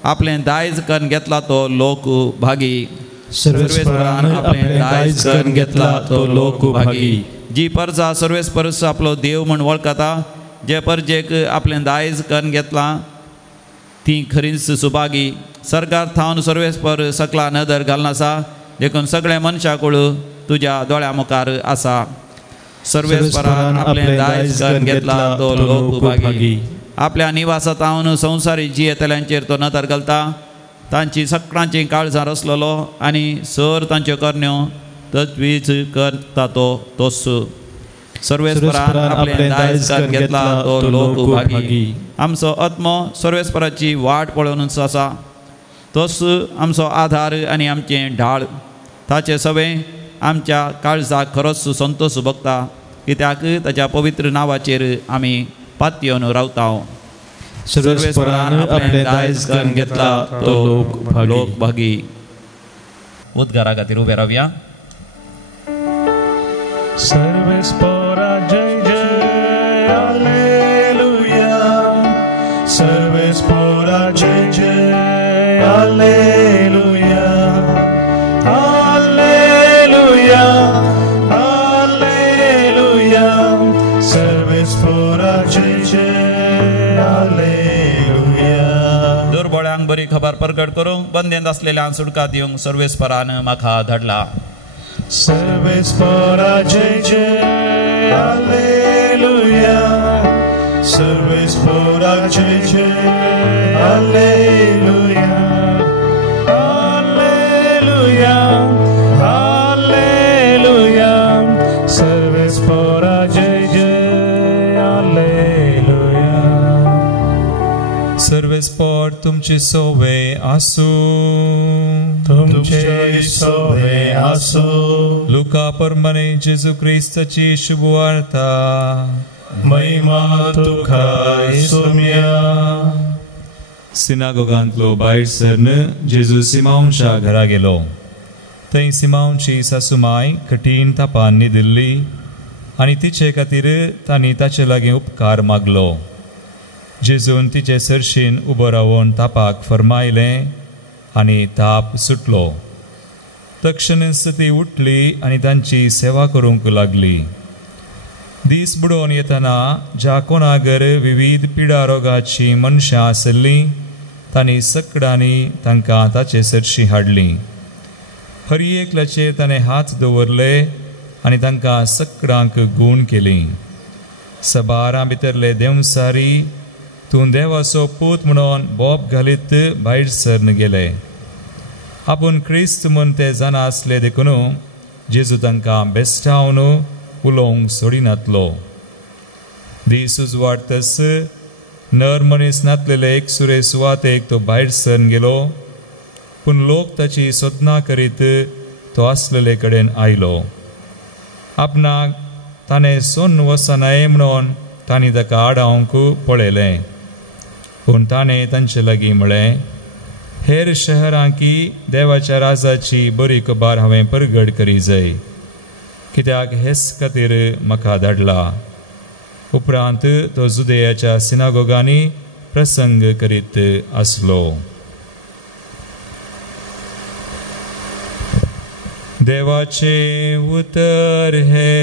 आपलें दायज करून घेतला तो लोक भागी. सर्वेस्परान आपलें दायज करून घेतला तो लोक भागी. जी परजा सर्वेस्परस आपलो देव म्हण वळखता, जे परजेक आपलें दायज करून घेतलां ती खरीच सुभागी. सरकार थावन सर्वेस्पर सकला नदर घालून आसा, देखून सगळे मनशाकुळ तुज्या दोळ्या मुखार आसा. सर्वेस्परान आपलें दायज करून घेतला तो लोक भागी. आपल्या निवासांत हांव संवसारी जियेतल्यांचेर तो नदर घालता. तांची सकाळची काळजां रचलेलो आनी सर तांच्यो करण्यो तजवीज करता तोच. सर्वेस्परान आपलें दायज करून घेतला तो लोक भागी. आमचो आत्मो सर्वेस्पराची वाट पळोवनूच आसा. तोच आमचो आधार आनी आमचें ढाळ. ताचे सवें आमच्या काळजाक खरोच संतोश भोगता, कित्याक ताच्या पवित्र नांवाचेर आमी पातयेवन रावता. सर्वेस्परान आपलें दायज करून घेतला तो लोक भागी. उद्गारा खातीर उबे रावया. सर्वेस्परा जय जय हालेलुया. सर्वेस्परा दुर्बळ्यांक बरी खबर प्रगट करूंक बंदेंत असलेल्यांक सुटका दिवंक सर्वेस्परान म्हाका धाडला. सर्वेस्परा जय जय हालेलुया. सर्वेस्परा जय जय हालेलुया. Hallelujah hallelujah. सर्वेस्परा जय जय हालेलुया. सर्वेस्पर तुमचे सोवे आसू. तुमचे सोवे आसू. लुका परमने जेजू क्रिस्ताची शुभवार्ता. महिमा तुका येसुम्या. सिनागोगांतलो भायर सरन जेजू सिमाऊंच्या घरा गेलो. थंय सिमाऊंची सासूमाय कठीण तापान न्हिदिल्ली आनी तिचे खातीर तांणी ताचे लागीं उपकार मागलो. जेजून तिचे सरशीन उबो रावन तापाक फरमायलें आनी ताप सुटलो. तक्षणच ती उठली आनी तांची सेवा करूंक लागली. दीस बुडोवन येतना ज्या कोणागर विविध पिडा रोगाची मनशां आसलीं तांणी सकडांनी तांकां ताचे सरशी हाडली. हर एकल्याचेर ताणें हात दवरले आनी तांकां सकडांक गूण केली. सबारां भितरले देंवसारी तूं देवाचो पूत म्हणून बोब घालीत भायर सरन गेले. आपूण क्रिस्त म्हूण ते जाणा आसले देखून जेजू तांकां बेश्टावन उलोवंक सोडिनातलो. दीस उजवाडतस नर मनीस नातलेले एक सुरे सुवातेक तो भायर सरन गेलो. पूण लोक ताची सोदना करीत तो आसलेले कडेन आयलो. आपणाक ताणें सोन वचनाये म्हणून तांणी ताका आडावंक पळयलें. पूण ताणें तांचे लागीं म्हळें, हेर शहरांकी देवाच्या राजाची बरी खबर हांवें प्रगट करी जाय, कित्याक हेच खातीर म्हाका धाडला. उपरांत तो जुदेयाच्या सिनागोगांनी प्रसंग करीत आसलो. देवाचे उतर हे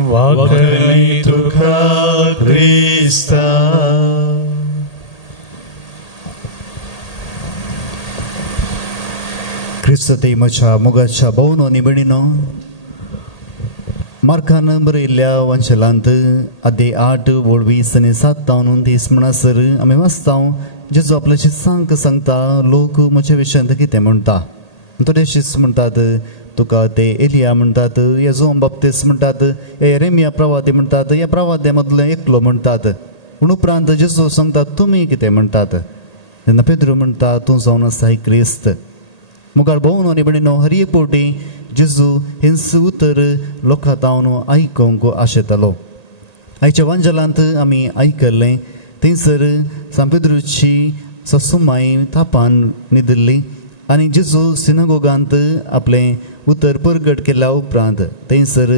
वाकणी तुका क्रिस्ता. क्रिस्त ते म्हज्या मोगाच्या भोवनो आनी भयणीनो, मार्कान बरयल्ल्या वंशलांत आदे 8:20-7 दीस म्हणसर आमी वाचता, जेजू आपल्या शिष्यांक सांगता, लोक म्हज्या विशयांत कितें म्हणटा. थोडे शिस म्हणटात तुका ते एलिया म्हणटात, या जोन बाप्तिस्त म्हणटात, या येरेमिया प्रवादी म्हणटात, या प्रवाद्या मदलो एकलो म्हणटात. पूण उपरांत जेजू सांगता तुमी कितें म्हणटात. तेन्ना पेद्रू म्हणटा तूं जावन आसा क्रिस्त. मुखार भोवनो आनी भयणीनो, हर एक फावटी जेजू हेंच उतर लोकां तावन आयकूंक आशेतालो. आयच्या वांजलांत आमी आयकल्लें, थंयसर सांपेद्रूची सासूमाय तापान न्हिदिल्ली आनी जेजू सिनागोगांत आपलें उतर प्रगट केल्या उपरांत थंयसर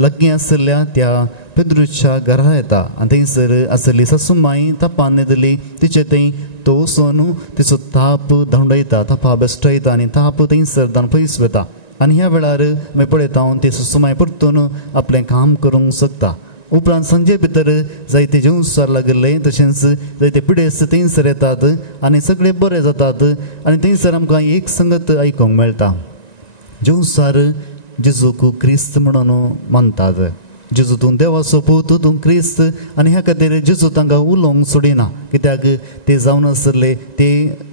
लागीं आसलेल्या त्या पेद्रूच्या घरा येता आनी थंयसर आसली सासूमाय तापान न्हिदिल्ली. तिचे थंय तो वचून तिचो ताप धांवडयता, तापा बेश्टयता आनी ताप थंयसर तान पयस वता. आनी ह्या वेळार आमी पळयता ती सासूमाय परतून आपलें काम करूंक शकता. उपरांत सांजे भितर जायते जेवंसार लागले, तशेंच जायते पिडेस्त थंयसर येतात आनी सगळे बरे जातात. आनी थंयसर आमकां एक संगत आयकूंक मेळटा, जेवंसार जेजूक क्रिस्त म्हणून मानतात. जेजू तूं देवाचो पूत, तूं क्रिस्त, आनी ह्या खातीर जेजू तांकां उलोवंक सोडिना, कित्याक ते जावन आसले, ते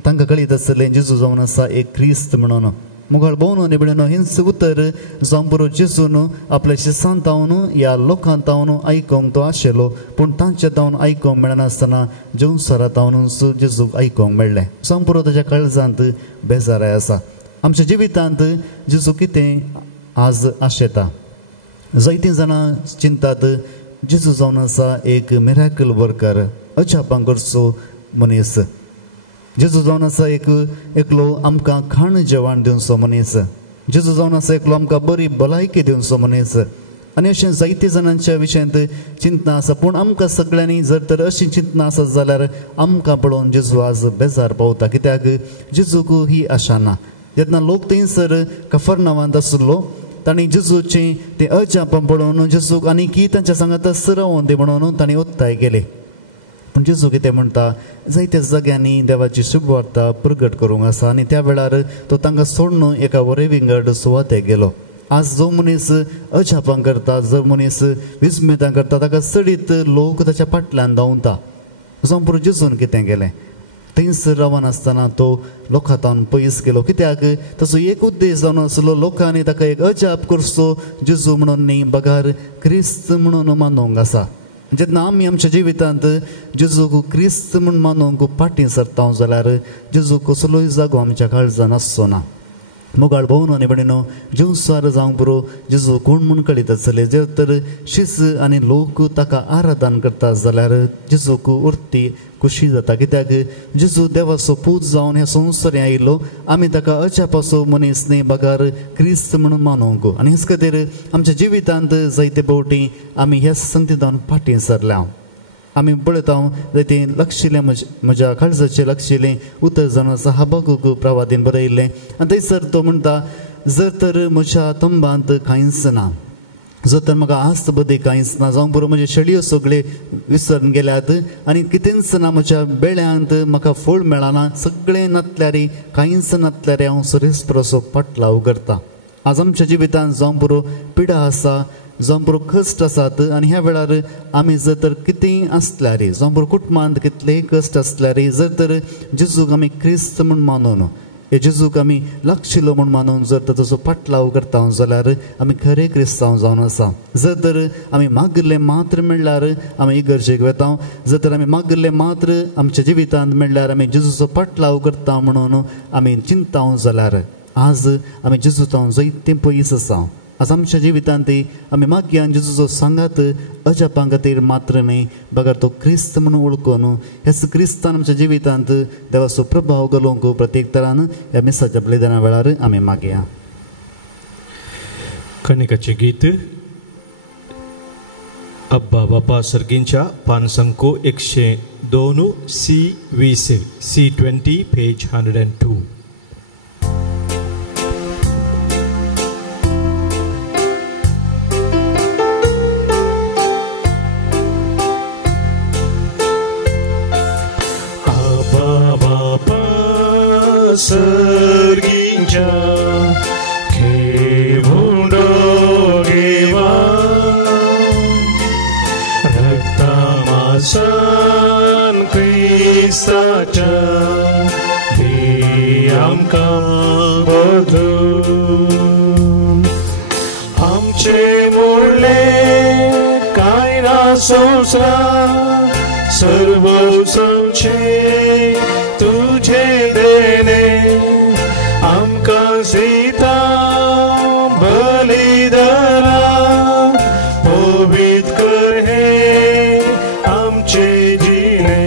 तांकां कळीत आसलें जेजू जावन आसा एक क्रिस्त म्हणून. मुखार भोवनो आनी भयणीनो, हेंच उतर जावं पुरो जेजून आपल्या शिष्यां तावन ह्या लोकां तावन आयकूंक तो आशिल्लो. पूण तांचे तावन आयकूंक मेळनासतना जेवंसारा तावनूच जेजूक आयकूंक मेळ्ळें. जावं पुरो ताच्या काळजांत बेजाराय आसा. आमच्या जिवितांत जेजू कितें आज आशेता. जायतीं जाणां चिंतात जेजू जावन आसा एक मिरेकल वर्कर, अजापां करचो मनीस. जेजू जावन आसा एकलो आमकां खाण जेवण दिवचो मनीस. जेजू जावन आसा एकलो आमकां बरी भलायकी दिवचो मनीस. आनी अशें जायते जाणांच्या विशयांत चिंतना आसा. पूण आमकां सगळ्यांनी जर तर अशी चिंतना आसत जाल्यार आमकां पळोवन जेजू आज बेजार पावता, कित्याक जेजूक ही आशा ना. जेन्ना लोक थंयसर कफरनावांत आसलो, तांणी जेजूचे ते अजापां पळोवन जेजूक आनीकय तांच्या सांगात रावूं दी म्हणून तांणी ओत्ताय केली. पूण जेजू कितें म्हणटा, जायत्या जाग्यांनी देवाची शुभ वार्ता प्रगट करूंक आसा आनी त्या वेळार तो तांकां सोडून एका वरे विंगड सुवातेक गेलो. आज जो मनीस अजापां करता, जो मनीस विस्मेतां करता, ताका सडीत लोक ताच्या फाटल्यान धांवता. जावं जेजून कितें केलें, थंयसर रावन आसतना तो लोकांतावन पयस गेलो. कित्याक ताचो एक उद्देश जावन आसलो, लोकांनी ताका एक अजाप करचो जेजू म्हणून न्ही, बगार क्रिस्त म्हणून मानूंक आसा. जेन्ना आमी आमच्या जिवितांत जेजूक क्रिस्त म्हूण मानूंक फाटीं सरता जाल्यार जेजू कसलोय जागो आमच्या काळजान आसचो ना. मोगाळ भोवन आनी भयणीनो, जेवसार जावंक पुरो जेजू कोण म्हूण कळीत आसले. जर तर शिस आनी लोक ताका आराधन करता जाल्यार जेजूक उरती खुशी जाता. कित्याक जेजू देवाचो पूत जावन ह्या संवसारांत आयिल्लो, आमी ताका अजापाचो मनीस न्ही, बगार क्रिस्त म्हणून मानूंक. आनी हेच खातीर आमच्या जिवितांत जायते फावटी आमी ह्या संगतींत फाटीं सरल्या. आमी पळयता जायतें लक्षिल्लें म्हज्या काळजाचें लक्षिल्लें उतर जावन आसा. हबक्कूक प्रवादीन बरयल्लें आनी थंयसर तो म्हणटा, जर तर म्हज्या तंबांत कांयच ना, जर तर म्हाका आस्त बदी कांयच ना, जावं पुरो म्हजे शेडयो सगळे विसरून गेल्यात आनी कितेंच ना, म्हज्या बेळ्यांत म्हाका फळ मेळना, सगळें नातल्यार कांयच नातल्यार हांव सरीसपरसो फाटलाव करता. आज आमच्या जिवितांत जावं पुरो पिडा आसा, जावं पुरो कश्ट आसात आनी ह्या वेळार आमी जर तर कितेंय आसल्यार, जावं पुरो कुटुंबांत कितलेय कश्ट आसल्यार, जर तर जेजूक आमी क्रिस्त म्हूण मानून, हे जेजूक आमी लागशिल्लो म्हूण मानून जर तर ताचो फाटलाव करता जाल्यार आमी खरे क्रिस्तांव जावन आसा. जर तर आमी मागिल्लें मात्र मेळ्ळ्यार आमी इगर्जेक वेता, जर तर आमी मागिल्लें मात्र आमच्या जिवितांत मेळ्ळ्यार आमी जेजूचो फाटलाव करता म्हणून आमी चिंता जाल्यार आज आमी जेजूतां जायतें पयस आसा. आज आमच्या जिवितांत आमी मागया जेजूचो सांगात अजापां खातीर मात्र न्ही, बगार तो क्रिस्त म्हणून वळखून ह्याच क्रिस्तान आमच्या जिवितांत देवाचो प्रभाव घालूंक प्रत्येक तरान ह्या मिसाच्या बलिदाना वेळार आमी मागया. कणिकाचे गीत अब्बा बापा सर्गींच्या पान संको 102 C20 C20 पेज 102. सर्गींच्या खेवुंडो घेवा रक्तामासान क्रिस्ताच्या दी आमकां बदलून आमचे मोडले कांय ना संवसार सर्व संचे तुझे देणे आमकां सीता बलिदाना पवित्र कर हे आमचे जिणे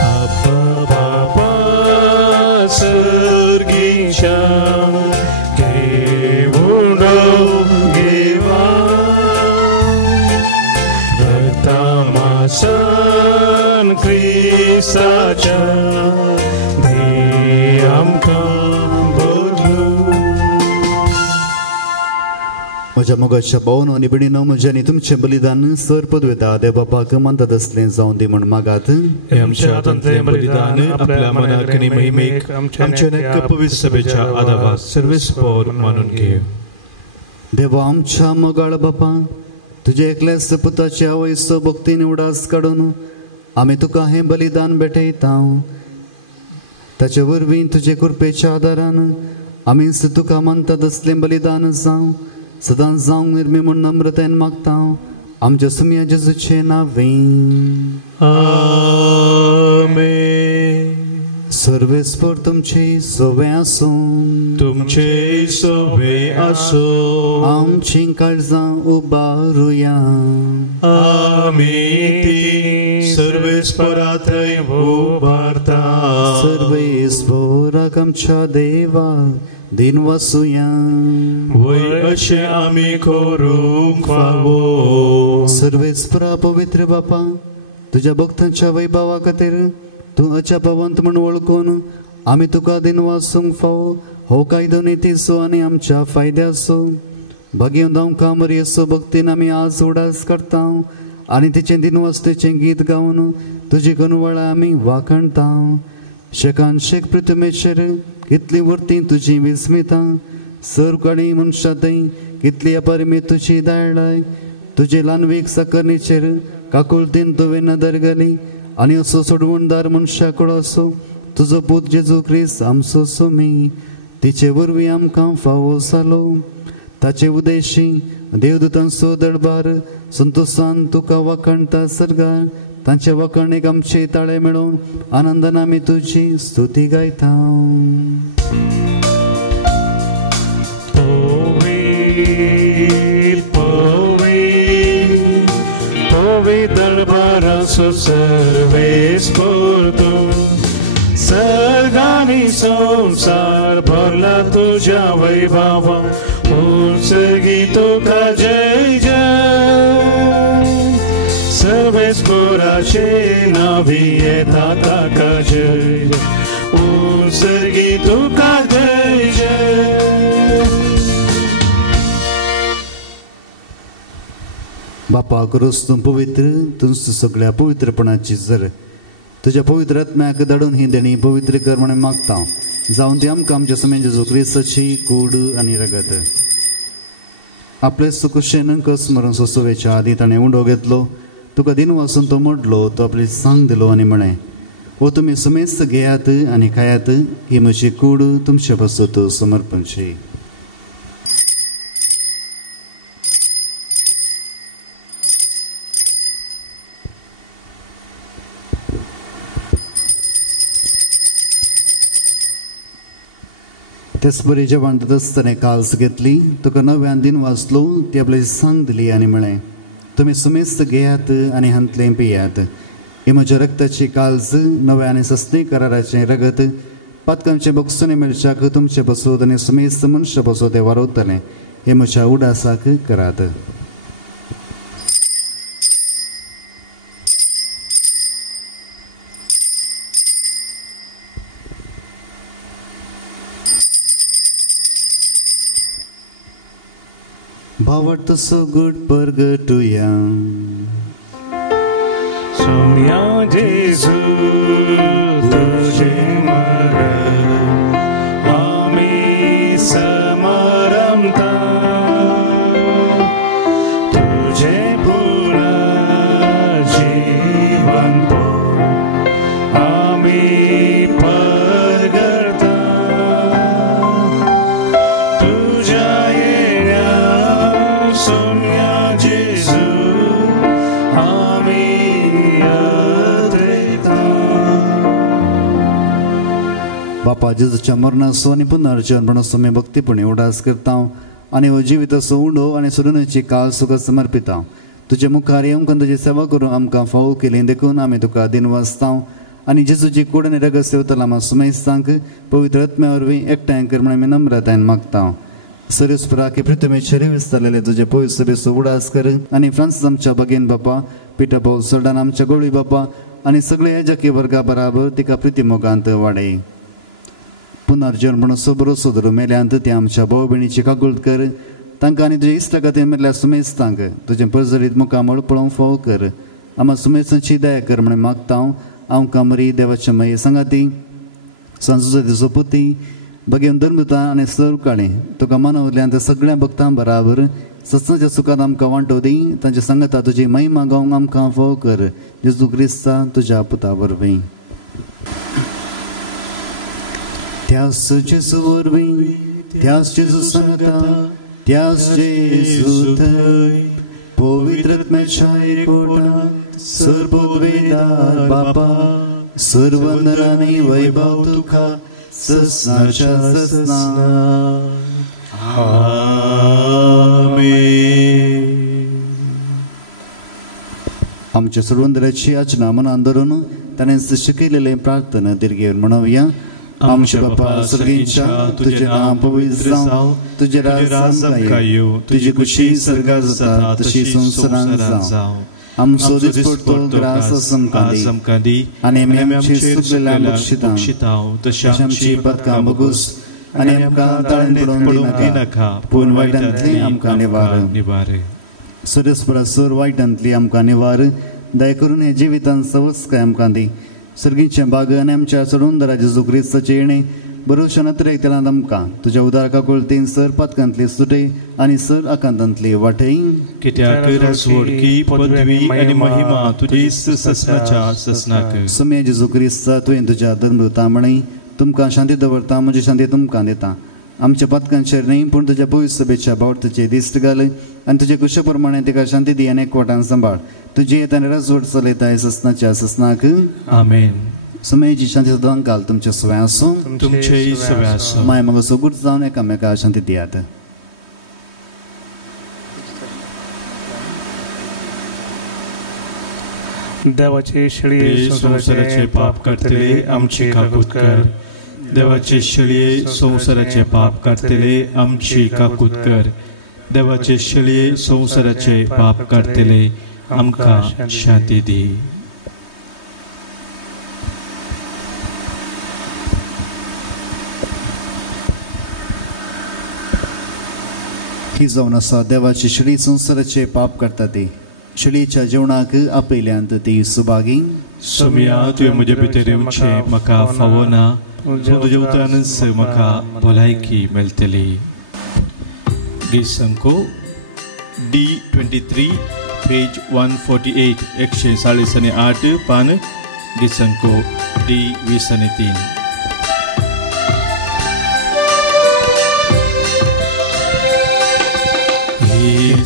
अब्बा बापा सर्गीच्या घेवुंडो घेवा रक्तामासान क्रिस्ताच्या म्हज्या मोगाच्या भावानो आनी भयणीनो, म्हज्यानी तुमचें बलिदान सरपद वेता देव बापाक मानतात असलें जावं दी म्हूण मागात. आमच्या हातांतलें बलिदान आपल्या मनाक आनी महिमेक आमच्या नक्क पवित्र सभेच्या आदारात सर्वेस्पर मानून घे. देवा आमच्या मोगाळ बापा, तुजे एकल्याच पुताच्या वयसो भक्तीन उडास काडून आमी तुका हें बलिदान भेटयता. ताचे वरवीं तुजे कृपेच्या आदारान आमी तुका मानतात असलें बलिदान जावं सदांच जावंक निर्मी म्हूण नम्रतायेन मागता आमच्या सुम्या जेजूचे नांवें. आमेन. सर्वेस्पर तुमचे सोबे आसूं, तुमचे सोबे आसूं. आमची काळजां उबारुया. आमी ती सर्वेस्परा थंय उबारता. सर्वेस्पराक आमच्या देवा दिन वासुया. वय अशें आमी करूंक फावो. सर्वेस्परा पवित्र बापा, तुज्या भक्तांच्या वैभवा खातीर तूं अजापवंत म्हूण वळखून आमी तुका दिन वासूंक फावो हो कायदो नितीसो आनी आमच्या फायद्याचो भगेवन आमकां बरी असो भक्तीन आमी आज उडास करता आनी तिचें दिनवस्तेचें गीत गावन तुजी गुणवळा आमी वाखणता. शेकान शेक पृथ्वीचेर कितली वर्ती तुजी विस्मिता सर्वकाळी मनशातय कितली अपरिमी तुजी दायळाय. तुजे ल्हानवीक साकरणीचेर काकुळतीन तुवें नदर घाली आनी असो सोडवणदार मनशाकडो असो तुजो पूत जेजू क्रिस्त आमचो सोमी. तिचे वरवीं आमकां फावो जालो. ताचे उदेशी देवदूतांचो दरबार संतोशान तुका वाखणता सरगार. तांच्या वाखणेक आमचे ताळे मेळोवन आनंदान आमी तुजी स्तुती गायता. दरबाराचो सर्वेस परतो सर्गानी संसार भरला तुझ्या वैभवा उत्सर्गी तुका जय जय. सर्वेस पोराचे नावी येता ताका जय उत्सर्गी तुका जय जय. बापा करूस तूं पवित्र तुज सगळ्या पवित्रपणाची जर तुझ्या पवित्र आत्म्याक धाडून ही देणी पवित्र कर म्हणून मागता जावन ती आमकां आमच्या समेन जेजू क्रिस्ताची कूड आनी रगत. आपले सुकुशेन कस मरून सोसोवेच्या आदी ताणें उंडो घेतलो तुका दिन वासून तो मोडलो तो आपली सांग दिलो आनी म्हणे वो तुमी समेस्त घेयात आनी खायात ही म्हजी कूड तुमचे पासत समर्पणची. तेच बरी जेवण ताणें काल्स घेतली तुका नव्यान दिन वाचलो ती आपली सांग दिली आनी म्हळें तुमी समेस्त घेयात आनी हांतलें पियात ही म्हज्या रक्ताची काल्स नव्या आनी सस्ती कराराचें रगत पातकांचे बगसुनी मेळच्याक तुमचे बसोत आनी समेस्त मनशां बसो ते वारोवतलें हे म्हज्या उडासाक करात. भावार्थ सो गुड परगटुया सोम्या जेजू तुझे मरण आम्ही समारंभता तुझे पुन्हा जीवन पो आम्ही परगटता तुझ्या सोम्या जेजू आम्ही बापा जेजूच्या मरणाचो आनी पुनर्जन्मणाचो मी भक्तीपणी उडास करता आनी हो जिविताचो उंडो आनी सोडूनची काल सुख समर्पिता. तुजे मुखार येवंक तुजी सेवा करूं आमकां फावो केली देखून आमी तुका दिन वाचता आनी जेजूची कूड आनी रगत सेवतला आमी सुमेस्तांक पवित्र आत्म्या वरवीं एकठांय कर म्हणून आमी नम्रतायेन मागता. सर्वेस्पराक पृथ्वीचेर विस्तारलेले तुजे पवित्र सभेचो उडास कर आनी फ्रांसीस आमच्या भगीन बापा पिटर पौल सर्डान आमच्या गोळी बापा आनी सगळे याजकी वर्गा बराबर तिका प्रितीमोगांत वाडय. पुनर्जन्मणाचो बरो सोदरो मेल्यांत ते आमच्या भाव भयणीची काकुळट कर तांकां आनी तुजे इश्टा खातीर मेल्ल्या सुमेस्तांक तुजें परजरीत मुखामळ पळोवंक फावो कर. आम्हा सुमेस्तांची दया कर म्हणून मागता हांव कामरी देवाच्या माये सांगाती सांजूचो दिसो पुती भगेन धर्मता आनी सर्वकाळी तुका मानवल्ल्यान त्या सगळ्या भक्तां बराबर सत्साच्या सुखांत आमकां वांटो दी तांच्या सांगता तुजी महिमा गावंक आमकां फावो कर जेजू क्रिस्ता तुज्या पुता वरवीं. त्यास जेजू वरवीं त्यास जेजू सांगता त्यास जेजू थंय पवित्र आत्म्याच्या एकवटांत सर्व वेदार बापा सर्व वंदनांनी वैभव तुका सस्नाच्या सस्ना. आमच्या सर्वंदराची याचना मनान धरून ताणें शिकयलेलें प्रार्थना दिर्घेवन म्हणूया. आमच्या बापा सर्गींच्या तुझे नाम पवित्र जावं तुझे राज्य येवं तुझी खुशी सर्गार जाता तशी संवसारांत जावं. आमचो दिसपडतो ग्रास आमकां दी आनी आमी आमची सुकलेल्या बक्षितांव तशी आमची पदकां बगूस आनी आमकां ताळणेत पडूंक दिनाका पूण वायटांतली आमकां निवार सुरेस्परासूर वायटांतली आमकां निवार दया करून हे जिवितांत सवस्काय आमकां दी सर्गीच्या बाग आनी आमच्या चडून जेजू क्रिस्ताचे येणे बरोवच्या नत्रेक तेलांत आमकां तुज्या उदारका कोळतीन सर पातकांतली सुटय आनी सर आकांतांतली वाटय कित्याक राजवडकी पदवी आनी महिमा तुजेच ससनाच्या ससनाक सुमे जेजू क्रिस्ता तुवें तुज्या धर्मदूता म्हणय तुमकां शांती दवरता म्हजी शांती तुमकां दिता आमच्या पथकांचेर न्ही पूण तुज्या पवित्र सभेच्या बावटतेचे दिश्ट घाल आनी तुजे कुशा प्रमाणे तिका शांती दी आनी एकवटान सांबाळ तुजी येताना राजवट चलयता ससनाच्या ससनाक आमेन सुमेची शांती सदां घाल तुमचे सवय आसूं तुमचेय सवय आसूं माय मगो सोगूट जावन एकामेका शांती दियात देवाचे शेळये संसाराचे पाप करतले आमची काकूत कर देवाचे शेळये संसाराचे पाप करतले आमची काकूत कर देवाचे शेळये संसाराचे पाप करतले आमकां शांती दी ही जावन आसा देवाची शेळी संसाराचे पाप करता ती शेळयेच्या जेवणाक आपयल्यांत ती सुभागी सोम्या तुवें म्हजे भितर येवचें म्हाका फावो ना तुज्या उतरानच म्हाका भलायकी मेळटली गीत संको D23 पेज 148 148 पान गीत संको D23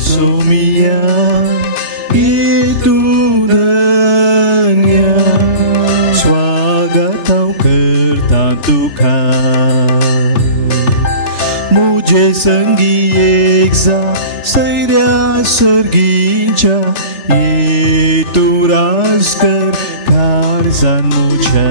सोमिया ये तू धन्य स्वागत करता तुका मुझे संगी एक जा सैर्या सर्गीच्या ये तू राज कर कारजान मुझ्या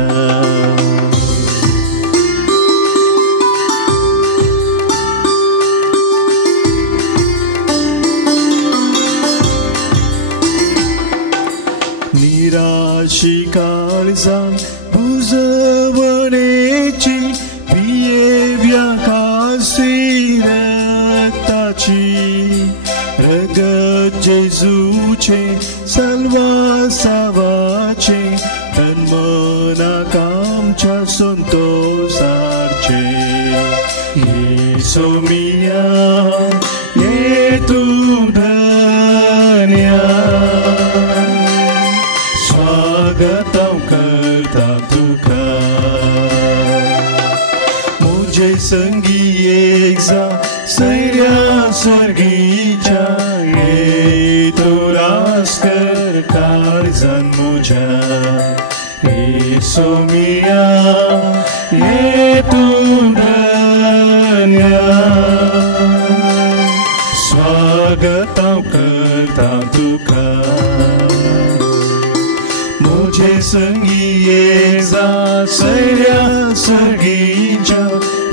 निराशी काळजान बुजवणेची पियेव्या कासी रक्ताची रगत जेजूचे सल्वासावाचे तन मनाक आमच्या संतोषाचे येसू मिया ये तू धन्य स्वागतम करता तुका मुझे संगी एक जा सैर्या स्वर्गीच्या ये तू रास कर कारजान मुझ्या येसू मिया ये तू धन्य स्वागतम करता तुका मुझे संगी ये जा सैर्या स्वर्गीच्या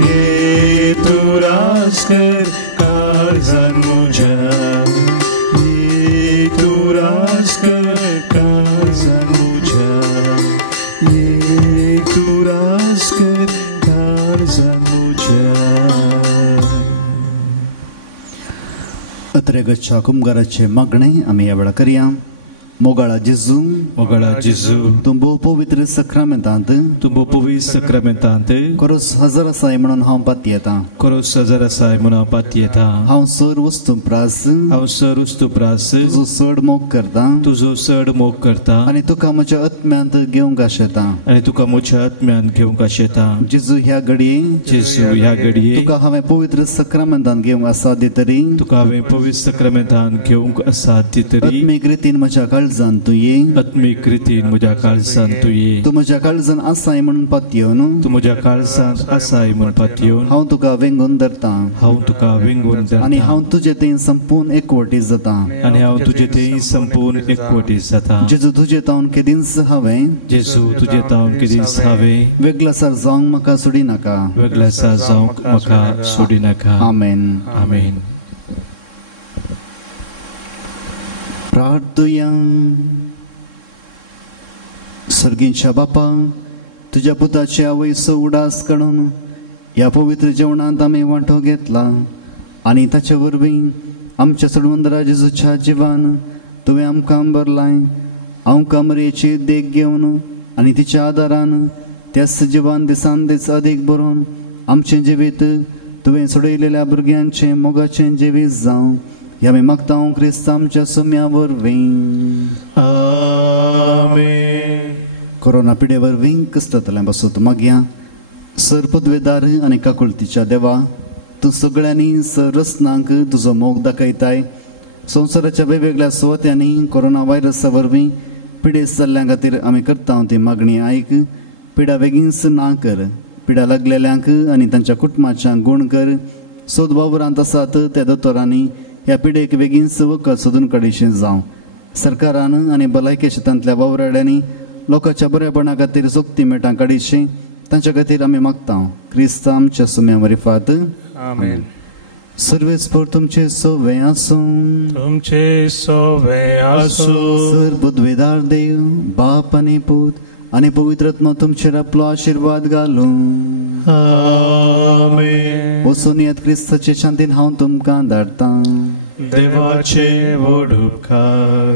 ये तू रास कर कारजान मुझ्या ये तू रास कर कारजान मुझ्या ये तू रास कर कारजान मुझ्या अत्रे गच्छा कुंभाराचे मागणे आमी ह्या वेळा करया मोगाळा जेजू तुंबो पवित्र सक्रमेंतांत कोरोस हजर आसाय म्हणून हांव पाती येता हांव सर वस्तू प्रास तुजो चड मोग करता आनी तुका म्हज्या आत्म्यांत घेवंक आशेता जेजू ह्या घडये तुका हांवें पवित्र सक्रमेंतांत घेवंक आसाद्य तरी आत्मीक रितीन म्हज्या काळजान तूं ये तूं म्हज्या काळजान आसाय म्हणून पातयेवन हांव तुका वेंगून धरता आनी हांव तुजे थंय संपूर्ण एकवटी जाता जेजू तुजे तावन केदींच हांवें वेगळासार जावंक म्हाका सोडी नाका आमेन प्रार्थुया सर्गीच्या बापा तुझ्या पुताची आवयचो उडास काडून ह्या पवित्र जेवणांत आमी वांटो घेतला आनी ताचे वरवीं आमच्या सडवंदरा जेजूच्या जिवान तुवें आमकां भरलाय. हांव कामरेची देख घेवन आनी तिच्या आदारान त्याच जिवान दिसान दीस अदीक बरोवन आमचें जिवीत तुवें सोडयलेल्या भुरग्यांचें मोगाचें जिवीत जावं ह्या आमी मागता क्रिस्त आमच्या सुम्या वरवीं. कोरोना पिडे वरवीं कस्ततलें बसत मागया. सर पदवेदार आनी काकुळतीच्या देवा, तूं सगळ्यांनी सरस्नांक तुजो मोग दाखयताय. संवसाराच्या वेगवेगळ्या सुवात्यांनी कोरोना व्हायरसा वरवीं पिडेस जाल्ल्या खातीर आमी करता ती मागणी आयक. पिडा बेगीनच ना कर. पिडा लागलेल्यांक आनी तांच्या कुटुंबाच्यांक गूण कर. सोद वावरांत आसात त्या दोतोरांनी ह्या पिडेक बेगीनच वखद सोदून काडीचें जावं. सरकारान आनी भलायकी क्षेत्रांतल्या वावराड्यांनी लोकांच्या बरेपणा खातीर सोबती मेटां काडीचें तांच्या खातीर आमी मागता. क्रिस्त आमच्या सुम्या वरिफात. आमेन. सर्वेस्पर तुमचे सोवे आसूं. तुमचे सोवे आसूं. सर पदवेदार देव, बाप आनी पूत आनी पवित्र आत्मा तुमचेर आपलो आशिर्वाद घालूं. आमेन. वचून येत क्रिस्ताचे शांतीन हांव तुमकां धाडटां. देवाचे व्हड उपकार.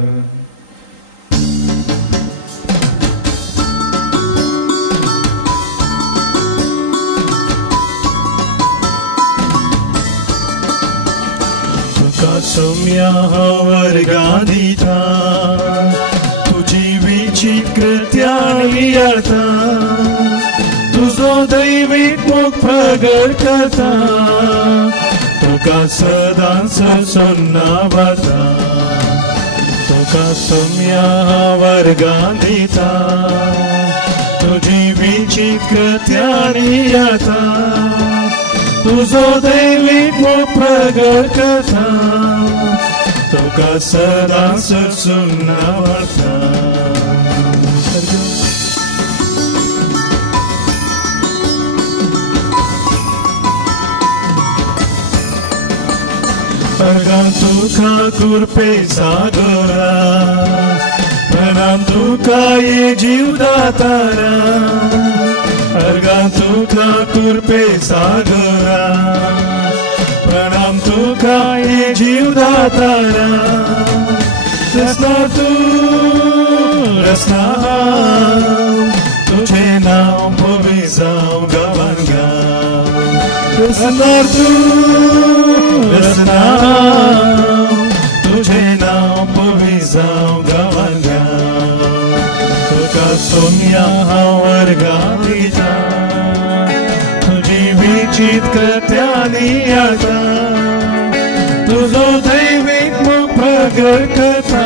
तुका सोम्या वर्गां दिता, तुजी विचित्र कृत्यां अर्था, तुजो दैवीक मोग प्रगट करता. तुका सदांच सन्ना वार्ता. तुका सोम्या वर्गां दिता, तुजी विचित्र कृत्यां अर्था, तुजो दैवीक मोग प्रगट करता. तुका सदांच सन्ना वार्ता. प्रणाम तुका कुरपे सागरा, प्रणाम तुका ये जीवदातारा. प्रणाम तुका कुरपे सागरा, प्रणाम तुका ये जीवदातारा. रस्ना तू रस्ना तुझे नाम पवी जाऊं गावान गाव. रस्ना तू रस्ना तुझे नाम पवी जाऊं गावान गाव. तुका सोम्या वर्गां दिता, तुजी विचित्र कृत्यां अर्था, तुजो दैवीक मोग प्रगट करता.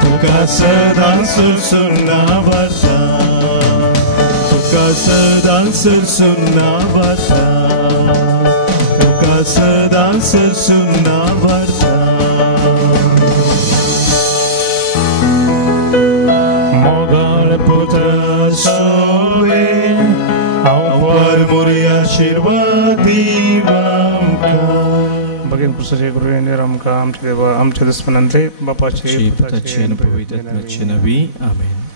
तुका सदांच सुन्ना वार्ता. तुका सदांच सुन्ना वार्ता. तुका सदांच सुन्ना वार्ता. मोगाळ पुत्र सोवे हांव मोरी आशिर्वाद दिवा आमकां. भगीन पुरुषाचे गुरुवेंद्र आमकां आमचे देवा आमच्या दुस्मनांतले बापाचे पुताचे आनी पवित्र आत्म्याचे नवी. आमेन.